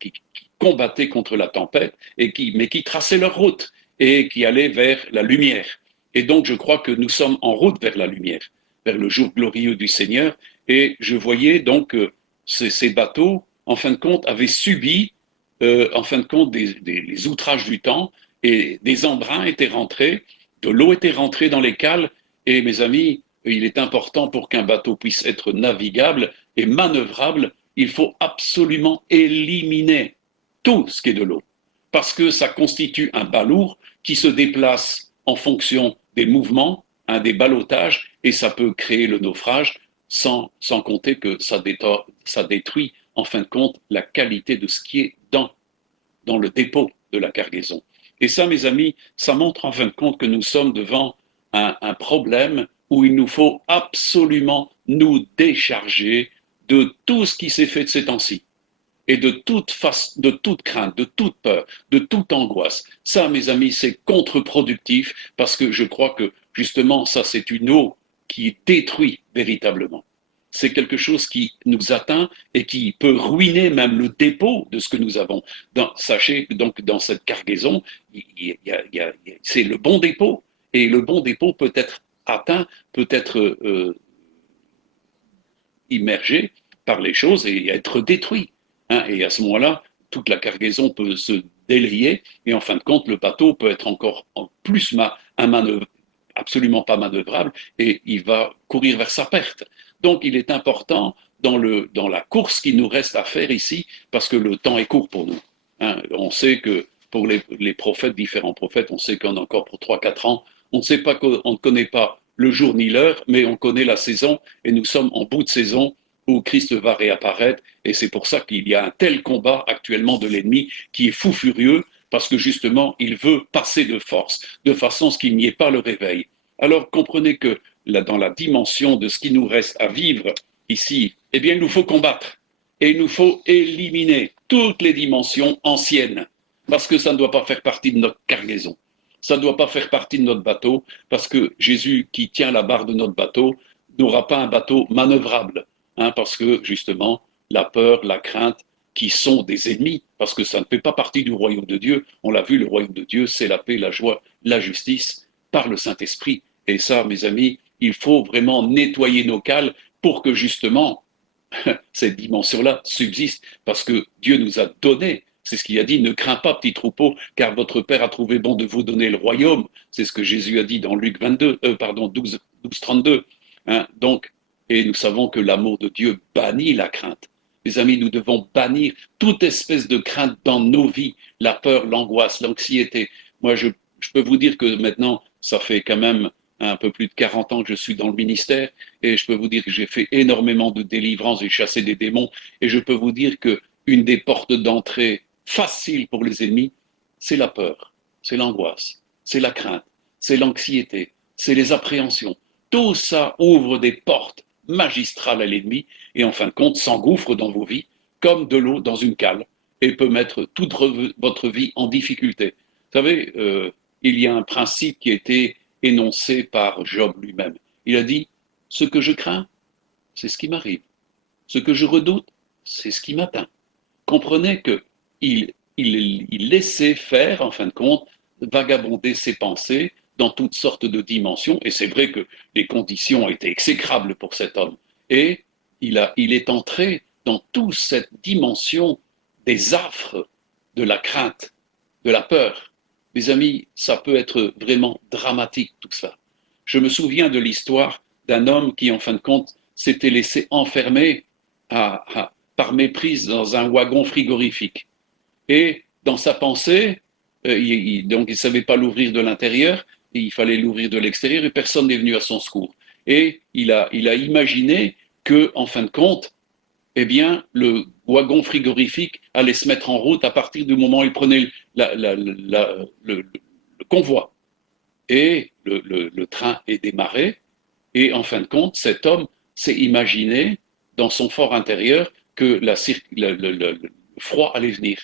qui combattaient contre la tempête, mais qui traçaient leur route et qui allaient vers la lumière. Et donc, je crois que nous sommes en route vers la lumière, vers le jour glorieux du Seigneur. Et je voyais donc que ces bateaux, en fin de compte, avaient subi, en fin de compte, les outrages du temps, et des embruns étaient rentrés, de l'eau était rentrée dans les cales. Et mes amis, il est important pour qu'un bateau puisse être navigable et manœuvrable, il faut absolument éliminer tout ce qui est de l'eau, parce que ça constitue un balourd qui se déplace en fonction des mouvements, des ballottages, et ça peut créer le naufrage, sans compter que ça détruit en fin de compte la qualité de ce qui est dans le dépôt de la cargaison. Et ça, mes amis, ça montre en fin de compte que nous sommes devant un problème où il nous faut absolument nous décharger de tout ce qui s'est fait de ces temps-ci et de toute crainte, de toute peur, de toute angoisse. Ça, mes amis, c'est contre-productif parce que je crois que justement, ça, c'est une eau qui détruit véritablement. C'est quelque chose qui nous atteint et qui peut ruiner même le dépôt de ce que nous avons. Sachez que donc dans cette cargaison, c'est le bon dépôt, et le bon dépôt peut être atteint, peut être immergé par les choses et être détruit. Et à ce moment-là, toute la cargaison peut se délier et en fin de compte, le bateau peut être encore plus absolument pas manœuvrable, et il va courir vers sa perte. Donc il est important dans la course qu'il nous reste à faire ici, parce que le temps est court pour nous. On sait que pour les prophètes, différents prophètes, on sait qu'on a encore pour 3-4 ans. On ne connaît pas le jour ni l'heure, mais on connaît la saison, et nous sommes en bout de saison où Christ va réapparaître, et c'est pour ça qu'il y a un tel combat actuellement de l'ennemi qui est fou furieux, parce que justement, il veut passer de force, de façon à ce qu'il n'y ait pas le réveil. Alors comprenez que dans la dimension de ce qui nous reste à vivre ici, eh bien, il nous faut combattre, et il nous faut éliminer toutes les dimensions anciennes, parce que ça ne doit pas faire partie de notre cargaison. Ça ne doit pas faire partie de notre bateau, parce que Jésus, qui tient la barre de notre bateau, n'aura pas un bateau manœuvrable, parce que justement, la peur, la crainte, qui sont des ennemis, parce que ça ne fait pas partie du royaume de Dieu. On l'a vu, le royaume de Dieu, c'est la paix, la joie, la justice, par le Saint-Esprit. Et ça, mes amis, il faut vraiment nettoyer nos cales pour que justement cette dimension-là subsiste, parce que Dieu nous a donné, c'est ce qu'il a dit, ne crains pas, petit troupeau, car votre Père a trouvé bon de vous donner le royaume. C'est ce que Jésus a dit dans Luc 12, 32. Donc, et nous savons que l'amour de Dieu bannit la crainte. Mes amis, nous devons bannir toute espèce de crainte dans nos vies, la peur, l'angoisse, l'anxiété. Moi, je peux vous dire que maintenant, ça fait quand même un peu plus de 40 ans que je suis dans le ministère, et je peux vous dire que j'ai fait énormément de délivrances et chassé des démons, et je peux vous dire que une des portes d'entrée faciles pour les ennemis, c'est la peur, c'est l'angoisse, c'est la crainte, c'est l'anxiété, c'est les appréhensions. Tout ça ouvre des portes magistrales à l'ennemi, et en fin de compte s'engouffre dans vos vies comme de l'eau dans une cale, et peut mettre toute votre vie en difficulté. Vous savez, il y a un principe qui a été énoncé par Job lui-même. Il a dit, ce que je crains, c'est ce qui m'arrive. Ce que je redoute, c'est ce qui m'atteint. Comprenez qu'il laissait faire, en fin de compte, vagabonder ses pensées dans toutes sortes de dimensions, et c'est vrai que les conditions étaient exécrables pour cet homme. Et il est entré dans toute cette dimension des affres, de la crainte, de la peur. Mes amis, ça peut être vraiment dramatique tout ça. Je me souviens de l'histoire d'un homme qui, en fin de compte, s'était laissé enfermer par méprise dans un wagon frigorifique. Et dans sa pensée, donc il ne savait pas l'ouvrir de l'intérieur, il fallait l'ouvrir de l'extérieur et personne n'est venu à son secours. Et il a imaginé que, en fin de compte, eh bien, le wagon frigorifique allait se mettre en route à partir du moment où il prenait le convoi. Et le train est démarré. Et en fin de compte, cet homme s'est imaginé dans son fort intérieur que le froid allait venir.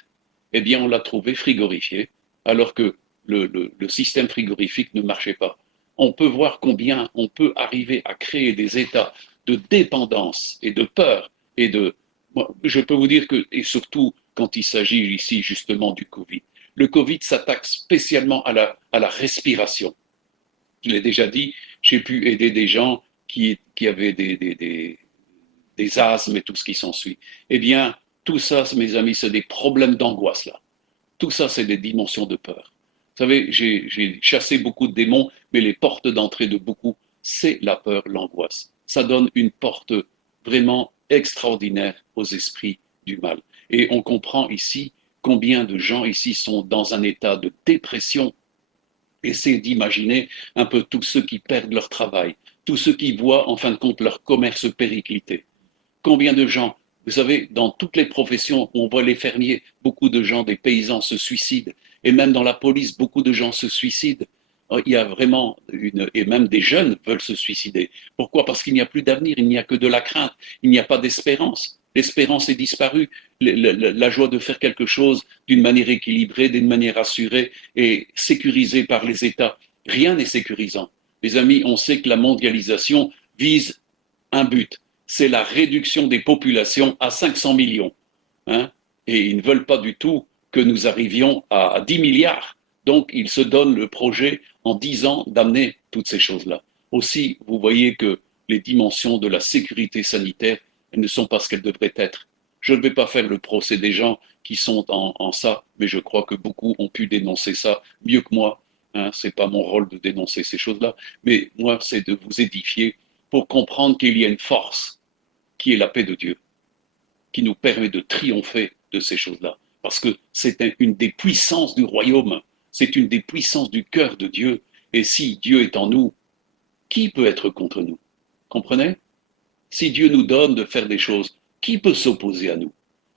Eh bien, on l'a trouvé frigorifié, alors que le système frigorifique ne marchait pas. On peut voir combien on peut arriver à créer des états de dépendance et de peur et de. Moi, je peux vous dire que, et surtout quand il s'agit ici justement du Covid, le Covid s'attaque spécialement à la respiration. Je l'ai déjà dit, j'ai pu aider des gens qui avaient des asthmes et tout ce qui s'ensuit. Eh bien, tout ça, mes amis, c'est des problèmes d'angoisse là. Tout ça, c'est des dimensions de peur. Vous savez, j'ai chassé beaucoup de démons, mais les portes d'entrée de beaucoup, c'est la peur, l'angoisse. Ça donne une porte vraiment extraordinaire aux esprits du mal. Et on comprend ici combien de gens ici sont dans un état de dépression. Essayez d'imaginer un peu tous ceux qui perdent leur travail, tous ceux qui voient en fin de compte leur commerce péricliter. Combien de gens, vous savez, dans toutes les professions, on voit les fermiers, beaucoup de gens, des paysans se suicident, et même dans la police, beaucoup de gens se suicident. Il y a vraiment et même des jeunes veulent se suicider. Pourquoi? Parce qu'il n'y a plus d'avenir, il n'y a que de la crainte, il n'y a pas d'espérance. L'espérance est disparue, la joie de faire quelque chose d'une manière équilibrée, d'une manière assurée et sécurisée par les États. Rien n'est sécurisant. Les amis, on sait que la mondialisation vise un but, c'est la réduction des populations à 500 millions. Hein, et ils ne veulent pas du tout que nous arrivions à 10 milliards. Donc, ils se donnent le projet en 10 ans d'amener toutes ces choses-là. Aussi, vous voyez que les dimensions de la sécurité sanitaire ne sont pas ce qu'elles devraient être. Je ne vais pas faire le procès des gens qui sont en ça, mais je crois que beaucoup ont pu dénoncer ça mieux que moi. Hein, ce n'est pas mon rôle de dénoncer ces choses-là, mais moi, c'est de vous édifier pour comprendre qu'il y a une force qui est la paix de Dieu, qui nous permet de triompher de ces choses-là. Parce que c'est une des puissances du royaume, c'est une des puissances du cœur de Dieu. Et si Dieu est en nous, qui peut être contre nous? Comprenez? Si Dieu nous donne de faire des choses, qui peut s'opposer à nous?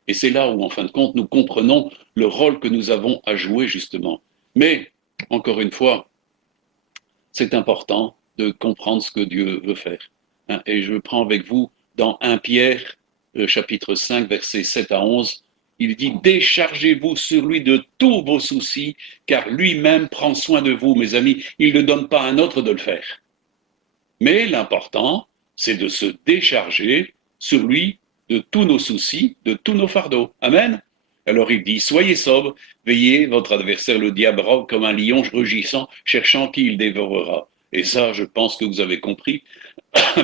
Et c'est là où, en fin de compte, nous comprenons le rôle que nous avons à jouer, justement. Mais, encore une fois, c'est important de comprendre ce que Dieu veut faire. Et je prends avec vous dans 1 Pierre, chapitre 5, versets 7 à 11, il dit « Déchargez-vous sur lui de tous vos soucis, car lui-même prend soin de vous, mes amis. Il ne donne pas à un autre de le faire. Mais l'important, c'est de se décharger sur lui de tous nos soucis, de tous nos fardeaux. Amen. Alors il dit, soyez sobres, veillez, votre adversaire le diable rôde comme un lion rugissant, cherchant qui il dévorera. Et ça, je pense que vous avez compris,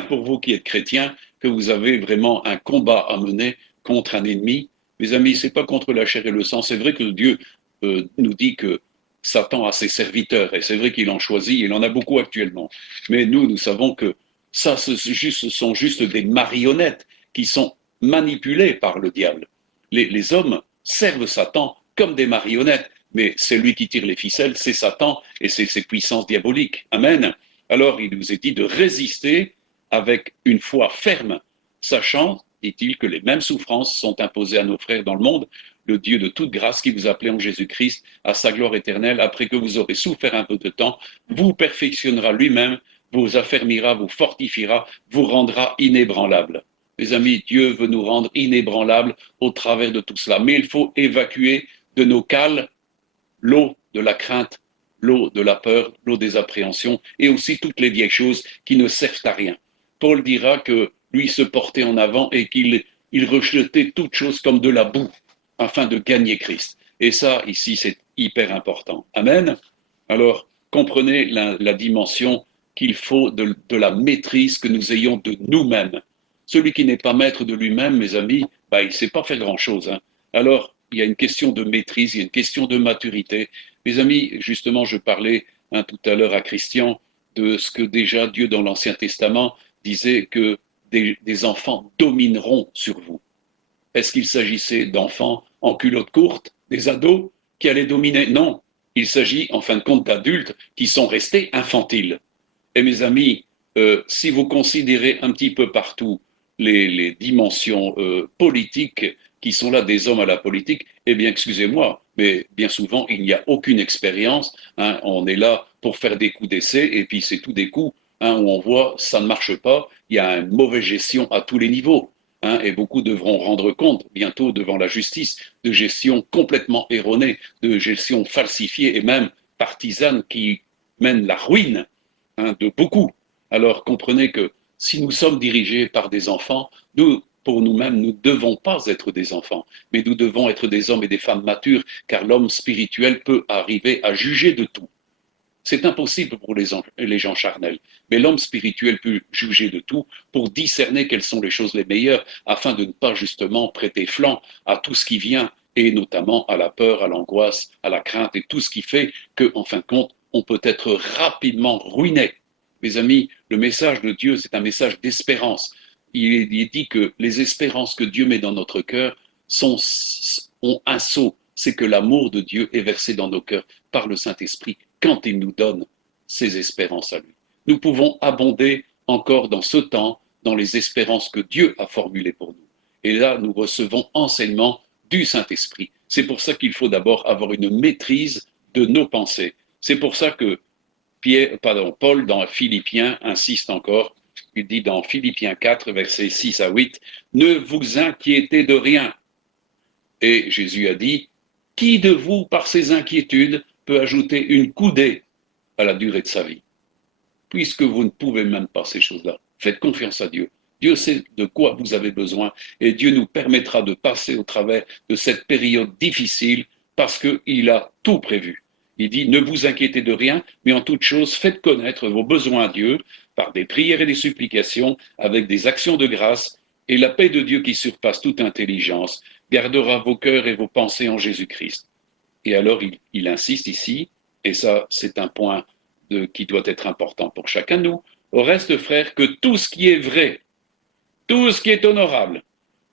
pour vous qui êtes chrétiens, que vous avez vraiment un combat à mener contre un ennemi. Mes amis, c'est pas contre la chair et le sang. C'est vrai que Dieu nous dit que Satan a ses serviteurs, et c'est vrai qu'il en choisit, il en a beaucoup actuellement. Mais nous savons que ça, ce sont juste des marionnettes qui sont manipulées par le diable. Les hommes servent Satan comme des marionnettes, mais c'est lui qui tire les ficelles, c'est Satan et c'est ses puissances diaboliques. Amen. Alors il nous est dit de résister avec une foi ferme, sachant, dit-il, que les mêmes souffrances sont imposées à nos frères dans le monde, le Dieu de toute grâce qui vous appelait en Jésus-Christ à sa gloire éternelle, après que vous aurez souffert un peu de temps, vous perfectionnera lui-même, vous affermira, vous fortifiera, vous rendra inébranlable. Mes amis, Dieu veut nous rendre inébranlables au travers de tout cela. Mais il faut évacuer de nos cales l'eau de la crainte, l'eau de la peur, l'eau des appréhensions et aussi toutes les vieilles choses qui ne servent à rien. Paul dira que lui se portait en avant et qu'il rejetait toutes choses comme de la boue afin de gagner Christ. Et ça, ici, c'est hyper important. Amen. Alors, comprenez la dimension qu'il faut de la maîtrise que nous ayons de nous-mêmes. Celui qui n'est pas maître de lui-même, mes amis, il ne sait pas faire grand-chose. Hein. Alors, il y a une question de maîtrise, il y a une question de maturité. Mes amis, justement, je parlais tout à l'heure à Christian de ce que déjà Dieu dans l'Ancien Testament disait que des enfants domineront sur vous. Est-ce qu'il s'agissait d'enfants en culotte courte, des ados qui allaient dominer? Non, il s'agit en fin de compte d'adultes qui sont restés infantiles. Et mes amis, si vous considérez un petit peu partout les dimensions politiques qui sont là des hommes à la politique, eh bien, excusez-moi, mais bien souvent, il n'y a aucune expérience. Hein, on est là pour faire des coups d'essai, et puis c'est tout des coups où on voit ça ne marche pas. Il y a une mauvaise gestion à tous les niveaux. Et beaucoup devront rendre compte bientôt devant la justice de gestion complètement erronée, de gestion falsifiée et même partisane qui mène la ruine de beaucoup. Alors comprenez que si nous sommes dirigés par des enfants, nous, pour nous-mêmes, nous ne devons pas être des enfants, mais nous devons être des hommes et des femmes matures, car l'homme spirituel peut arriver à juger de tout. C'est impossible pour les gens charnels, mais l'homme spirituel peut juger de tout pour discerner quelles sont les choses les meilleures, afin de ne pas justement prêter flanc à tout ce qui vient, et notamment à la peur, à l'angoisse, à la crainte, et tout ce qui fait qu'en fin de compte, on peut être rapidement ruiné. Mes amis, le message de Dieu, c'est un message d'espérance. Il est dit que les espérances que Dieu met dans notre cœur ont un sceau, c'est que l'amour de Dieu est versé dans nos cœurs par le Saint-Esprit quand il nous donne ses espérances à lui. Nous pouvons abonder encore dans ce temps, dans les espérances que Dieu a formulées pour nous. Et là, nous recevons enseignement du Saint-Esprit. C'est pour ça qu'il faut d'abord avoir une maîtrise de nos pensées. C'est pour ça que Paul, dans Philippiens, insiste encore. Il dit dans Philippiens 4, versets 6 à 8, « Ne vous inquiétez de rien. » Et Jésus a dit, « Qui de vous, par ses inquiétudes, peut ajouter une coudée à la durée de sa vie? Puisque vous ne pouvez même pas ces choses-là. Faites confiance à Dieu. Dieu sait de quoi vous avez besoin et Dieu nous permettra de passer au travers de cette période difficile parce qu'il a tout prévu. Il dit, ne vous inquiétez de rien, mais en toute chose, faites connaître vos besoins à Dieu par des prières et des supplications, avec des actions de grâce, et la paix de Dieu qui surpasse toute intelligence gardera vos cœurs et vos pensées en Jésus-Christ. Et alors, il insiste ici, et ça, c'est un point qui doit être important pour chacun de nous. Au reste, frères, que tout ce qui est vrai, tout ce qui est honorable,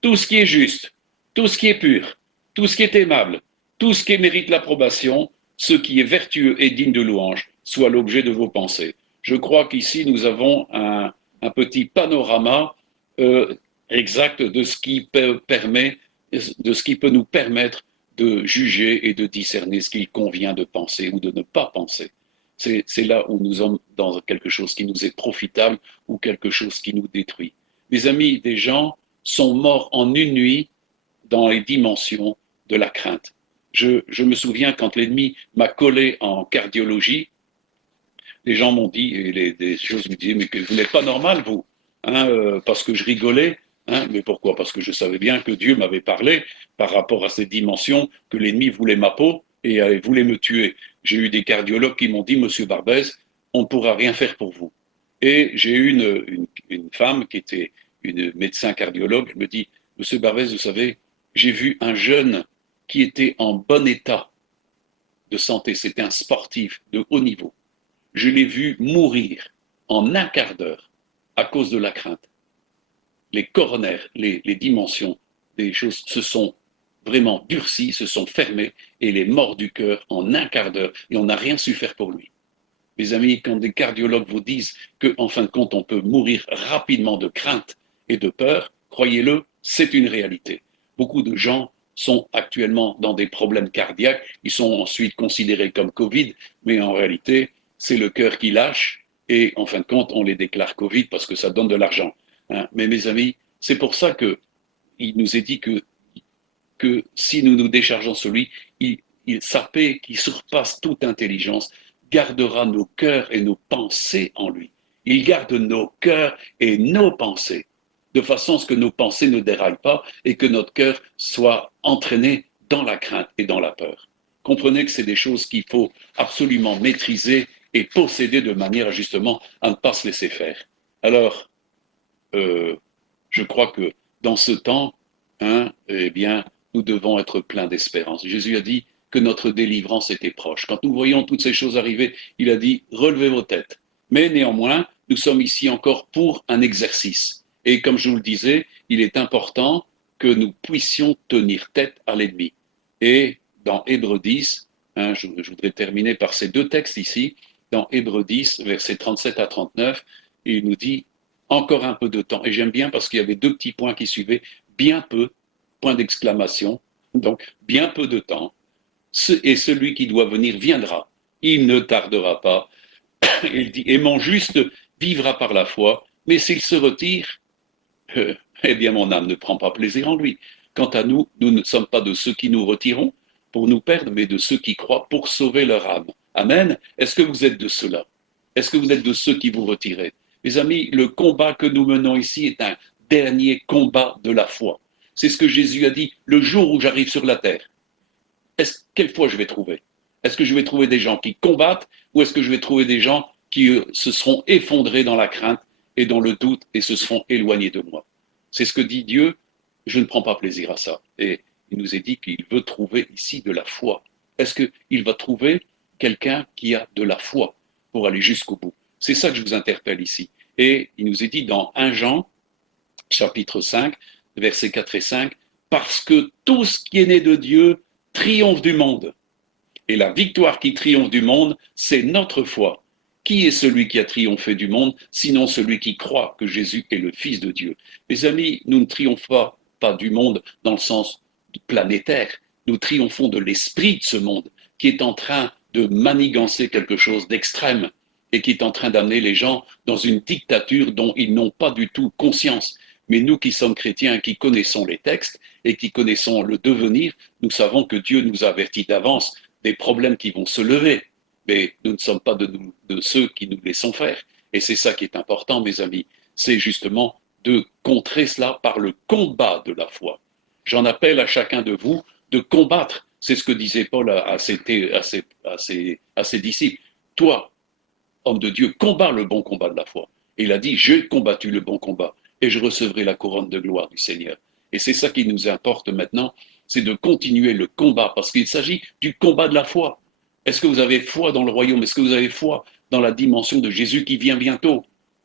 tout ce qui est juste, tout ce qui est pur, tout ce qui est aimable, tout ce qui mérite l'approbation, ce qui est vertueux et digne de louange, soit l'objet de vos pensées. Je crois qu'ici, nous avons un petit panorama exact de ce qui peut nous permettre de juger et de discerner ce qu'il convient de penser ou de ne pas penser. C'est là où nous sommes dans quelque chose qui nous est profitable ou quelque chose qui nous détruit. Mes amis, des gens sont morts en une nuit dans les dimensions de la crainte. Je me souviens quand l'ennemi m'a collé en cardiologie, les gens m'ont dit, et des choses me disaient, mais que vous n'êtes pas normal, vous, parce que je rigolais. Mais pourquoi? Parce que je savais bien que Dieu m'avait parlé par rapport à ces dimensions, que l'ennemi voulait ma peau et voulait me tuer. J'ai eu des cardiologues qui m'ont dit, Monsieur Barbès, on ne pourra rien faire pour vous. Et j'ai eu une femme qui était une médecin cardiologue, elle me dit, Monsieur Barbès, vous savez, j'ai vu un jeune qui était en bon état de santé, c'était un sportif de haut niveau. Je l'ai vu mourir en un quart d'heure à cause de la crainte. Les coronaires, les dimensions des choses se sont vraiment durcies, se sont fermées, et il est mort du cœur en un quart d'heure, et on n'a rien su faire pour lui. Mes amis, quand des cardiologues vous disent qu'en fin de compte, on peut mourir rapidement de crainte et de peur, croyez-le, c'est une réalité. Beaucoup de gens sont actuellement dans des problèmes cardiaques, ils sont ensuite considérés comme Covid, mais en réalité, c'est le cœur qui lâche, et en fin de compte, on les déclare Covid parce que ça donne de l'argent. Mais mes amis, c'est pour ça qu'il nous est dit que si nous nous déchargeons sur lui, sa paix qui surpasse toute intelligence gardera nos cœurs et nos pensées en lui. Il garde nos cœurs et nos pensées, de façon à ce que nos pensées ne déraillent pas et que notre cœur soit entraîné dans la crainte et dans la peur. Comprenez que c'est des choses qu'il faut absolument maîtriser et posséder de manière justement à ne pas se laisser faire. Alors, je crois que dans ce temps, eh bien, nous devons être pleins d'espérance. Jésus a dit que notre délivrance était proche. Quand nous voyons toutes ces choses arriver, il a dit, relevez vos têtes. Mais néanmoins, nous sommes ici encore pour un exercice. Et comme je vous le disais, il est important que nous puissions tenir tête à l'ennemi. Et dans Hébreux 10, je voudrais terminer par ces deux textes ici, dans Hébreux 10, versets 37 à 39, il nous dit encore un peu de temps. Et j'aime bien parce qu'il y avait deux petits points qui suivaient, bien peu, point d'exclamation, donc bien peu de temps, et celui qui doit venir viendra, il ne tardera pas. Il dit, et mon juste vivra par la foi, mais s'il se retire, eh bien mon âme ne prend pas plaisir en lui. Quant à nous, nous ne sommes pas de ceux qui nous retirons pour nous perdre, mais de ceux qui croient pour sauver leur âme. Amen. Est-ce que vous êtes de ceux-là? Est-ce que vous êtes de ceux qui vous retirez? Mes amis, le combat que nous menons ici est un dernier combat de la foi. C'est ce que Jésus a dit, le jour où j'arrive sur la terre. Quelle foi je vais trouver? Est-ce que je vais trouver des gens qui combattent ou est-ce que je vais trouver des gens qui se seront effondrés dans la crainte et dans le doute et se seront éloignés de moi? C'est ce que dit Dieu, je ne prends pas plaisir à ça. Et il nous est dit qu'il veut trouver ici de la foi. Est-ce qu'il va trouver quelqu'un qui a de la foi pour aller jusqu'au bout? C'est ça que je vous interpelle ici. Et il nous est dit dans 1 Jean, chapitre 5, versets 4 et 5, parce que tout ce qui est né de Dieu triomphe du monde. Et la victoire qui triomphe du monde, c'est notre foi. Qui est celui qui a triomphé du monde, sinon celui qui croit que Jésus est le Fils de Dieu? Mes amis, nous ne triomphons pas du monde dans le sens planétaire. Nous triomphons de l'esprit de ce monde qui est en train de manigancer quelque chose d'extrême et qui est en train d'amener les gens dans une dictature dont ils n'ont pas du tout conscience. Mais nous qui sommes chrétiens, qui connaissons les textes et qui connaissons le devenir, nous savons que Dieu nous a avertis d'avance des problèmes qui vont se lever. Mais nous ne sommes pas de ceux qui nous laissons faire. Et c'est ça qui est important, mes amis. C'est justement de contrer cela par le combat de la foi. J'en appelle à chacun de vous de combattre. C'est ce que disait Paul à ses disciples. Toi, homme de Dieu, combats le bon combat de la foi. Et il a dit, j'ai combattu le bon combat et je recevrai la couronne de gloire du Seigneur. Et c'est ça qui nous importe maintenant, c'est de continuer le combat, parce qu'il s'agit du combat de la foi. Est-ce que vous avez foi dans le royaume? Est-ce que vous avez foi dans la dimension de Jésus qui vient bientôt?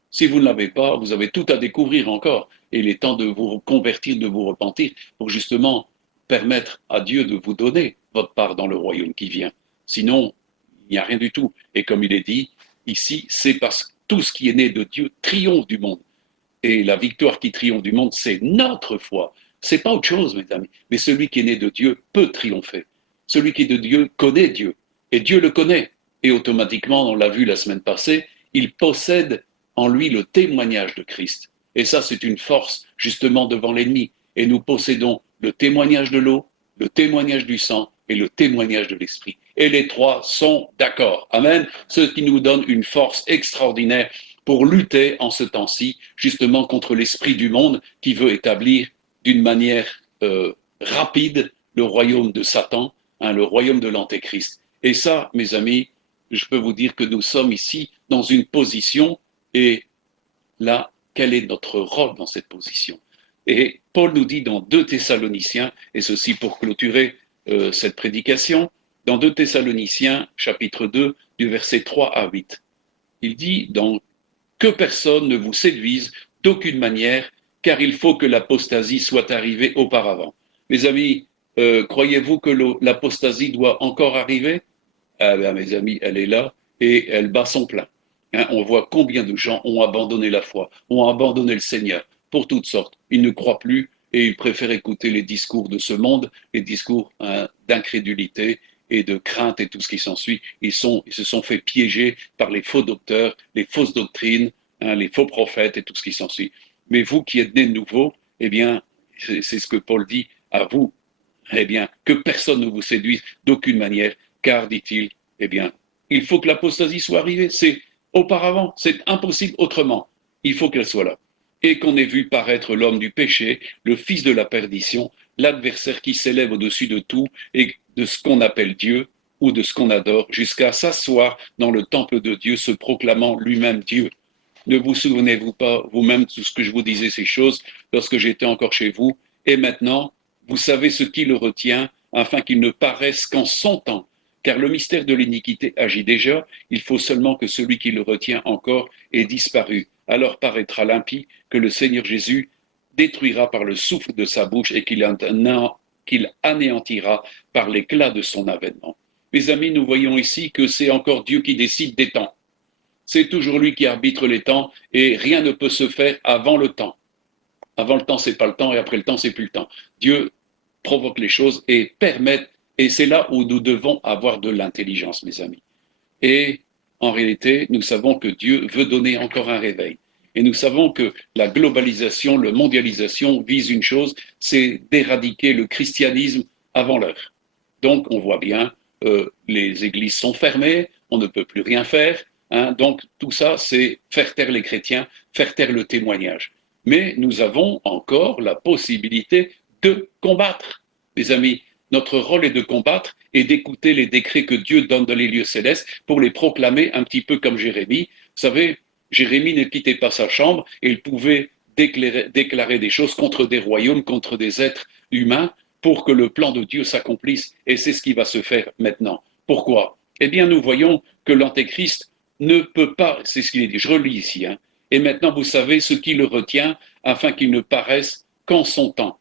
Si vous ne l'avez pas, vous avez tout à découvrir encore. Et il est temps de vous convertir, de vous repentir, pour justement permettre à Dieu de vous donner votre part dans le royaume qui vient. Sinon, il n'y a rien du tout. Et comme il est dit ici, c'est parce que tout ce qui est né de Dieu triomphe du monde. Et la victoire qui triomphe du monde, c'est notre foi. C'est pas autre chose, mes amis. Mais celui qui est né de Dieu peut triompher. Celui qui est de Dieu connaît Dieu. Et Dieu le connaît. Et automatiquement, on l'a vu la semaine passée, il possède en lui le témoignage de Christ. Et ça, c'est une force justement devant l'ennemi. Et nous possédons le témoignage de l'eau, le témoignage du sang et le témoignage de l'esprit. Et les trois sont d'accord. Amen. Ce qui nous donne une force extraordinaire pour lutter en ce temps-ci, justement contre l'esprit du monde qui veut établir d'une manière rapide le royaume de Satan, le royaume de l'Antéchrist. Et ça, mes amis, je peux vous dire que nous sommes ici dans une position, et là, quel est notre rôle dans cette position? Et Paul nous dit dans 2 Thessaloniciens, et ceci pour clôturer cette prédication, dans 2 Thessaloniciens, chapitre 2, du verset 3 à 8, il dit donc que personne ne vous séduise d'aucune manière, car il faut que l'apostasie soit arrivée auparavant. Mes amis, croyez-vous que l'apostasie doit encore arriver? Ah ben, mes amis, elle est là et elle bat son plein. On voit combien de gens ont abandonné la foi, ont abandonné le Seigneur pour toutes sortes. Ils ne croient plus et ils préfèrent écouter les discours de ce monde, les discours d'incrédulité et de crainte et tout ce qui s'ensuit. Ils se sont fait piéger par les faux docteurs, les fausses doctrines, les faux prophètes et tout ce qui s'ensuit. Mais vous qui êtes nés de nouveau, eh bien, c'est ce que Paul dit à vous, eh bien, que personne ne vous séduise d'aucune manière, car, dit-il, eh bien, il faut que l'apostasie soit arrivée. C'est auparavant, c'est impossible autrement. Il faut qu'elle soit là. Et qu'on ait vu paraître l'homme du péché, le fils de la perdition, l'adversaire qui s'élève au-dessus de tout et de ce qu'on appelle Dieu ou de ce qu'on adore, jusqu'à s'asseoir dans le temple de Dieu, se proclamant lui-même Dieu. Ne vous souvenez-vous pas vous-même de tout ce que je vous disais ces choses lorsque j'étais encore chez vous? Et maintenant, vous savez ce qui le retient, afin qu'il ne paraisse qu'en son temps. Car le mystère de l'iniquité agit déjà, il faut seulement que celui qui le retient encore ait disparu. Alors paraîtra l'impie que le Seigneur Jésus détruira par le souffle de sa bouche et qu'il anéantira par l'éclat de son avènement. Mes amis, nous voyons ici que c'est encore Dieu qui décide des temps. C'est toujours lui qui arbitre les temps et rien ne peut se faire avant le temps. Avant le temps, c'est pas le temps et après le temps, c'est plus le temps. Dieu provoque les choses et permet, et c'est là où nous devons avoir de l'intelligence, mes amis. Et en réalité, nous savons que Dieu veut donner encore un réveil. Et nous savons que la globalisation, la mondialisation vise une chose, c'est d'éradiquer le christianisme avant l'heure. Donc, on voit bien, les églises sont fermées, on ne peut plus rien faire. Donc, tout ça, c'est faire taire les chrétiens, faire taire le témoignage. Mais nous avons encore la possibilité de combattre, les amis. Notre rôle est de combattre et d'écouter les décrets que Dieu donne dans les lieux célestes pour les proclamer un petit peu comme Jérémie. Vous savez, Jérémie ne quittait pas sa chambre et il pouvait déclarer des choses contre des royaumes, contre des êtres humains pour que le plan de Dieu s'accomplisse. Et c'est ce qui va se faire maintenant. Pourquoi? Eh bien, nous voyons que l'Antéchrist ne peut pas, c'est ce qu'il est dit, je relis ici, et maintenant vous savez ce qui le retient afin qu'il ne paraisse qu'en son temps.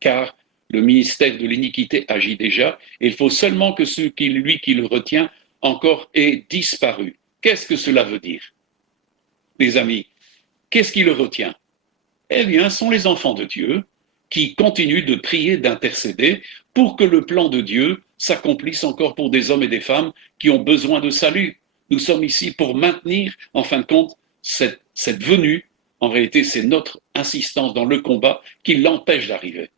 Car le ministère de l'iniquité agit déjà, et il faut seulement que celui qui le retient encore ait disparu. Qu'est-ce que cela veut dire? Les amis, qu'est-ce qui le retient? Eh bien, ce sont les enfants de Dieu qui continuent de prier, d'intercéder pour que le plan de Dieu s'accomplisse encore pour des hommes et des femmes qui ont besoin de salut. Nous sommes ici pour maintenir, en fin de compte, cette venue. En réalité, c'est notre insistance dans le combat qui l'empêche d'arriver.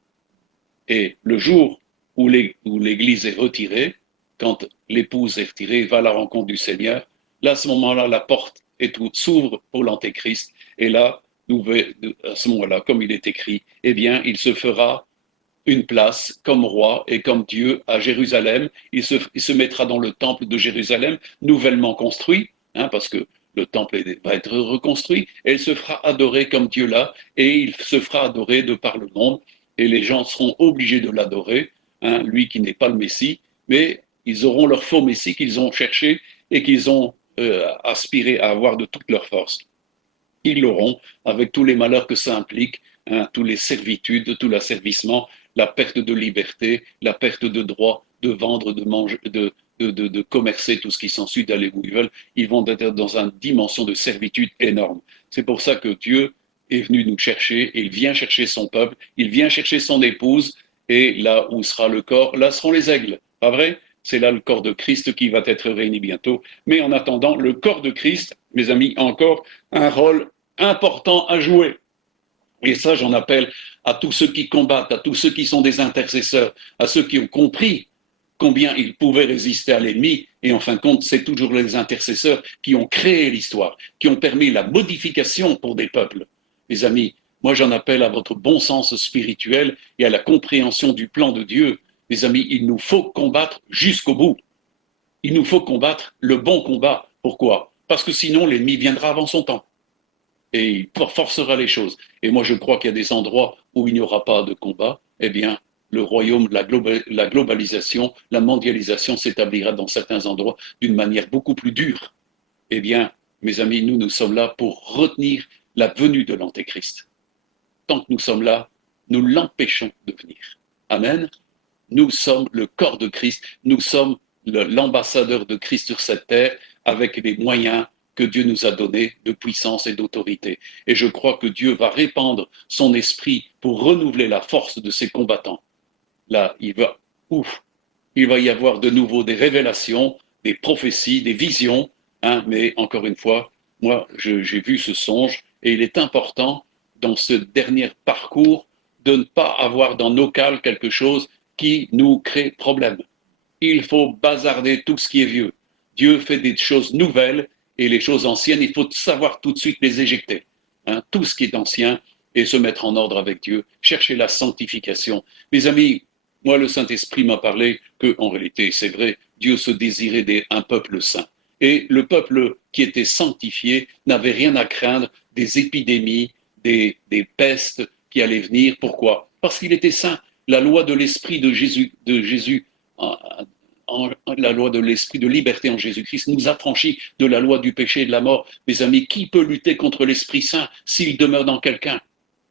Et le jour où l'Église est retirée, quand l'épouse est retirée, va à la rencontre du Seigneur, là, à ce moment-là, la porte s'ouvre pour l'Antéchrist. Et là, à ce moment-là, comme il est écrit, eh bien, il se fera une place comme roi et comme Dieu à Jérusalem. Il se mettra dans le temple de Jérusalem, nouvellement construit, parce que le temple va être reconstruit, et il se fera adorer comme Dieu là, et il se fera adorer de par le monde, et les gens seront obligés de l'adorer, lui qui n'est pas le Messie, mais ils auront leur faux Messie qu'ils ont cherché et qu'ils ont aspiré à avoir de toute leur force. Ils l'auront avec tous les malheurs que ça implique, toutes les servitudes, tout l'asservissement, la perte de liberté, la perte de droit de vendre, de manger, de commercer, tout ce qui s'ensuit, d'aller où ils veulent. Ils vont être dans une dimension de servitude énorme. C'est pour ça que Dieu est venu nous chercher, il vient chercher son peuple, il vient chercher son épouse, et là où sera le corps, là seront les aigles. Pas vrai? C'est là le corps de Christ qui va être réuni bientôt. Mais en attendant, le corps de Christ, mes amis, a encore un rôle important à jouer. Et ça, j'en appelle à tous ceux qui combattent, à tous ceux qui sont des intercesseurs, à ceux qui ont compris combien ils pouvaient résister à l'ennemi. Et en fin de compte, c'est toujours les intercesseurs qui ont créé l'histoire, qui ont permis la modification pour des peuples. Les amis, moi j'en appelle à votre bon sens spirituel et à la compréhension du plan de Dieu. Les amis, il nous faut combattre jusqu'au bout. Il nous faut combattre le bon combat. Pourquoi? Parce que sinon l'ennemi viendra avant son temps. Et il forcera les choses. Et moi, je crois qu'il y a des endroits où il n'y aura pas de combat. Eh bien, le royaume, la globalisation, la mondialisation s'établira dans certains endroits d'une manière beaucoup plus dure. Eh bien, mes amis, nous sommes là pour retenir la venue de l'Antéchrist. Tant que nous sommes là, nous l'empêchons de venir. Amen. Nous sommes le corps de Christ. Nous sommes l'ambassadeur de Christ sur cette terre avec les moyens que Dieu nous a donnés de puissance et d'autorité. Et je crois que Dieu va répandre son esprit pour renouveler la force de ses combattants. Là, il va y avoir de nouveau des révélations, des prophéties, des visions, mais encore une fois, moi, j'ai vu ce songe et il est important dans ce dernier parcours de ne pas avoir dans nos cales quelque chose qui nous crée problème. Il faut bazarder tout ce qui est vieux. Dieu fait des choses nouvelles et les choses anciennes, il faut savoir tout de suite les éjecter. Tout ce qui est ancien et se mettre en ordre avec Dieu, chercher la sanctification. Mes amis, moi, le Saint-Esprit m'a parlé que, en réalité, c'est vrai, Dieu se désirait un peuple saint. Et le peuple qui était sanctifié n'avait rien à craindre des épidémies, des pestes qui allaient venir. Pourquoi? Parce qu'il était saint. La loi de l'esprit de Jésus la loi de l'esprit de liberté en Jésus-Christ nous affranchit de la loi du péché et de la mort. Mes amis, qui peut lutter contre l'Esprit Saint s'il demeure dans quelqu'un?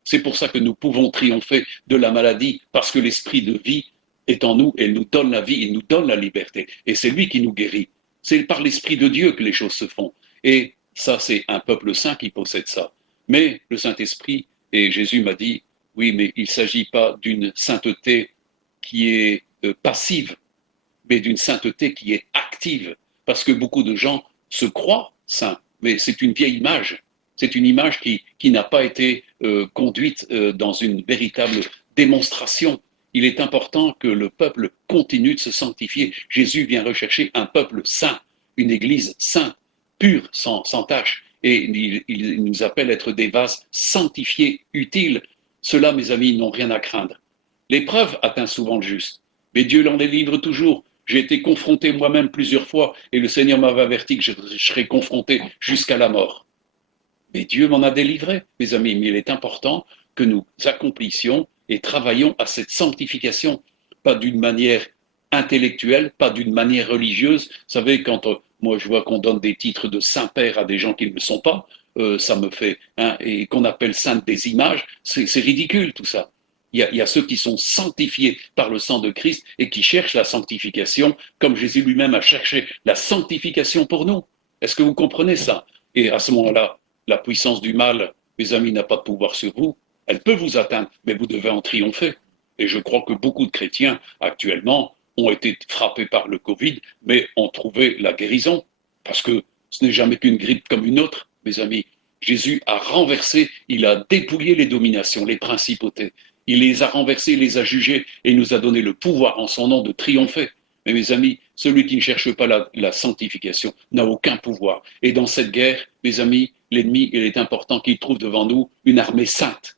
C'est pour ça que nous pouvons triompher de la maladie, parce que l'esprit de vie est en nous et nous donne la vie, il nous donne la liberté. Et c'est lui qui nous guérit. C'est par l'Esprit de Dieu que les choses se font. Et ça, c'est un peuple saint qui possède ça. Mais le Saint-Esprit, et Jésus m'a dit, oui, mais il ne s'agit pas d'une sainteté qui est passive, mais d'une sainteté qui est active. Parce que beaucoup de gens se croient saints, mais c'est une vieille image. C'est une image qui n'a pas été conduite dans une véritable démonstration. Il est important que le peuple continue de se sanctifier. Jésus vient rechercher un peuple saint, une église sainte, pure, sans tache. Et il nous appelle à être des vases sanctifiés, utiles. Ceux-là, mes amis, n'ont rien à craindre. L'épreuve atteint souvent le juste, mais Dieu l'en délivre toujours. J'ai été confronté moi-même plusieurs fois et le Seigneur m'avait averti que je serais confronté jusqu'à la mort. Mais Dieu m'en a délivré, mes amis. Mais il est important que nous accomplissions et travaillions à cette sanctification, pas d'une manière intellectuelle, pas d'une manière religieuse. Vous savez, quand moi je vois qu'on donne des titres de Saint-Père à des gens qui ne le sont pas, ça me fait, et qu'on appelle sainte des images, c'est ridicule tout ça. Il y a ceux qui sont sanctifiés par le sang de Christ et qui cherchent la sanctification, comme Jésus lui-même a cherché la sanctification pour nous. Est-ce que vous comprenez ça? Et à ce moment-là, la puissance du mal, mes amis, n'a pas de pouvoir sur vous. Elle peut vous atteindre, mais vous devez en triompher. Et je crois que beaucoup de chrétiens, actuellement, ont été frappés par le Covid, mais ont trouvé la guérison. Parce que ce n'est jamais qu'une grippe comme une autre, mes amis. Jésus a renversé, il a dépouillé les dominations, les principautés. Il les a renversés, il les a jugés et il nous a donné le pouvoir en son nom de triompher. Mais mes amis, celui qui ne cherche pas la sanctification n'a aucun pouvoir. Et dans cette guerre, mes amis, l'ennemi, il est important qu'il trouve devant nous une armée sainte,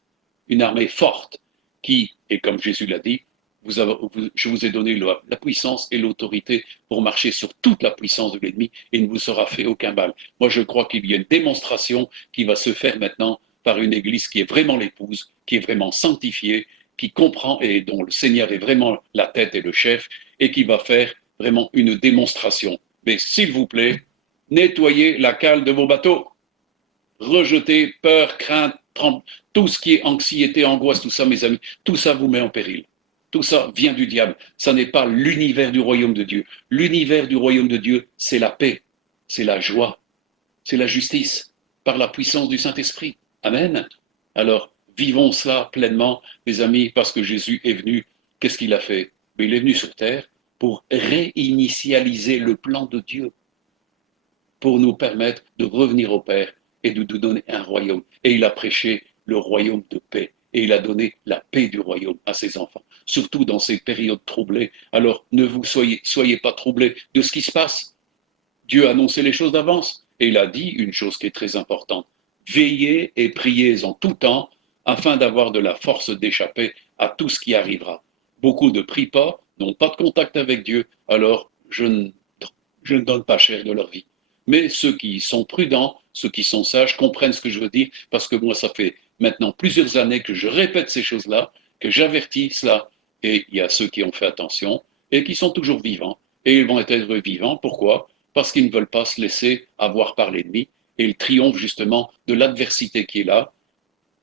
une armée forte, qui, et comme Jésus l'a dit, je vous ai donné la puissance et l'autorité pour marcher sur toute la puissance de l'ennemi et il ne vous sera fait aucun mal. Moi, je crois qu'il y a une démonstration qui va se faire maintenant par une église qui est vraiment l'épouse, qui est vraiment sanctifiée, qui comprend et dont le Seigneur est vraiment la tête et le chef et qui va faire vraiment une démonstration. Mais s'il vous plaît, nettoyez la cale de vos bateaux. Rejetez peur, crainte, tout ce qui est anxiété, angoisse, tout ça, mes amis, tout ça vous met en péril. Tout ça vient du diable. Ça n'est pas l'univers du royaume de Dieu. L'univers du royaume de Dieu, c'est la paix, c'est la joie, c'est la justice, par la puissance du Saint-Esprit. Amen. Alors, vivons cela pleinement, mes amis, parce que Jésus est venu. Qu'est-ce qu'il a fait? Il est venu sur terre pour réinitialiser le plan de Dieu, pour nous permettre de revenir au Père et de nous donner un royaume. Et il a prêché le royaume de paix. Et il a donné la paix du royaume à ses enfants, surtout dans ces périodes troublées. Alors, ne vous soyez pas troublés de ce qui se passe. Dieu a annoncé les choses d'avance. Et il a dit une chose qui est très importante. Veillez et priez en tout temps afin d'avoir de la force d'échapper à tout ce qui arrivera. Beaucoup ne prient pas, n'ont pas de contact avec Dieu, alors je ne donne pas cher de leur vie. Mais ceux qui sont prudents, ceux qui sont sages, comprennent ce que je veux dire, parce que moi, ça fait maintenant plusieurs années que je répète ces choses-là, que j'avertis cela, et il y a ceux qui ont fait attention, et qui sont toujours vivants, et ils vont être vivants. Pourquoi? Parce qu'ils ne veulent pas se laisser avoir par l'ennemi, et ils triomphent justement de l'adversité qui est là,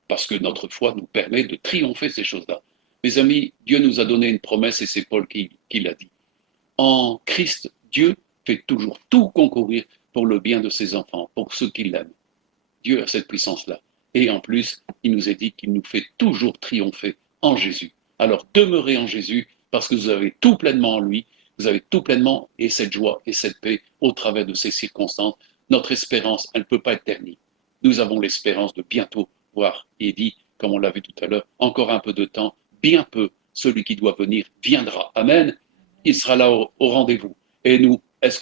parce que notre foi nous permet de triompher ces choses-là. Mes amis, Dieu nous a donné une promesse, et c'est Paul qui l'a dit. En Christ, Dieu fait toujours tout concourir pour le bien de ses enfants, pour ceux qui l'aiment. Dieu a cette puissance-là. Et en plus, il nous est dit qu'il nous fait toujours triompher en Jésus. Alors demeurez en Jésus parce que vous avez tout pleinement en lui, vous avez tout pleinement et cette joie et cette paix au travers de ces circonstances. Notre espérance, elle ne peut pas être ternie. Nous avons l'espérance de bientôt voir. Il est dit, comme on l'a vu tout à l'heure, encore un peu de temps, bien peu, celui qui doit venir viendra. Amen. Il sera là au rendez-vous. Et nous, est-ce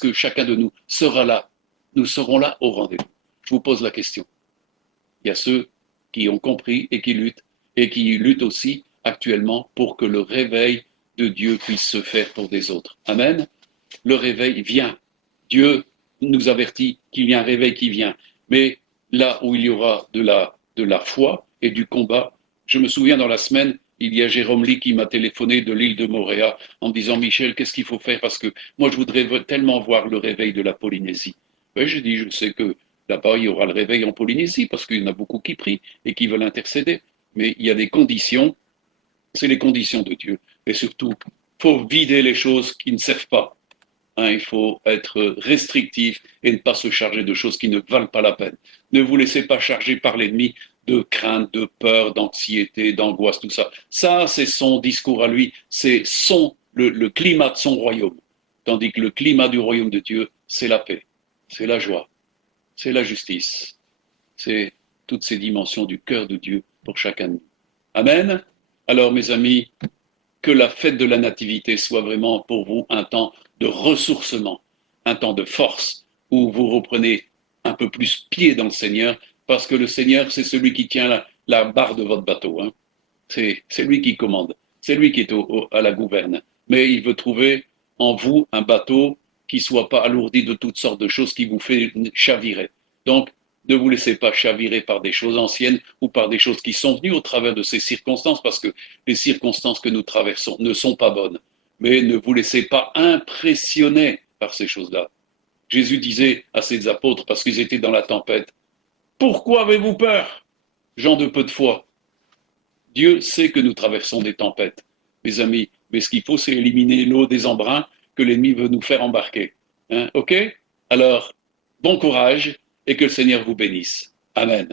que chacun de nous sera là? Nous serons là au rendez-vous. Je vous pose la question. Il y a ceux qui ont compris et qui luttent aussi actuellement pour que le réveil de Dieu puisse se faire pour des autres. Amen. le réveil vient. Dieu nous avertit qu'il y a un réveil qui vient. Mais là où il y aura de la foi et du combat, je me souviens dans la semaine, il y a Jérôme Lee qui m'a téléphoné de l'île de Mooréa en me disant Michel, qu'est-ce qu'il faut faire parce que moi je voudrais tellement voir le réveil de la Polynésie. Oui, j'ai dit, je sais que là-bas il y aura le réveil en Polynésie parce qu'il y en a beaucoup qui prient et qui veulent intercéder. Mais il y a des conditions, c'est les conditions de Dieu. Et surtout, il faut vider les choses qui ne servent pas. Hein, il faut être restrictif et ne pas se charger de choses qui ne valent pas la peine. Ne vous laissez pas charger par l'ennemi de crainte, de peur, d'anxiété, d'angoisse, tout ça. Ça, c'est son discours à lui, c'est le climat de son royaume. Tandis que le climat du royaume de Dieu, c'est la paix, c'est la joie, c'est la justice, c'est toutes ces dimensions du cœur de Dieu pour chacun de nous. Amen. Alors, mes amis, que la fête de la Nativité soit vraiment pour vous un temps de ressourcement, un temps de force, où vous reprenez un peu plus pied dans le Seigneur, parce que le Seigneur, c'est celui qui tient la barre de votre bateau. Hein. C'est lui qui commande, c'est lui qui est à la gouverne. Mais il veut trouver en vous un bateau qui ne soit pas alourdi de toutes sortes de choses qui vous fait chavirer. Donc, ne vous laissez pas chavirer par des choses anciennes ou par des choses qui sont venues au travers de ces circonstances, parce que les circonstances que nous traversons ne sont pas bonnes. Mais ne vous laissez pas impressionner par ces choses-là. Jésus disait à ses apôtres, parce qu'ils étaient dans la tempête, « Pourquoi avez-vous peur, gens de peu de foi ?» Dieu sait que nous traversons des tempêtes, mes amis, mais ce qu'il faut, c'est éliminer l'eau des embruns que l'ennemi veut nous faire embarquer. Hein, ok? Alors, bon courage et que le Seigneur vous bénisse. Amen.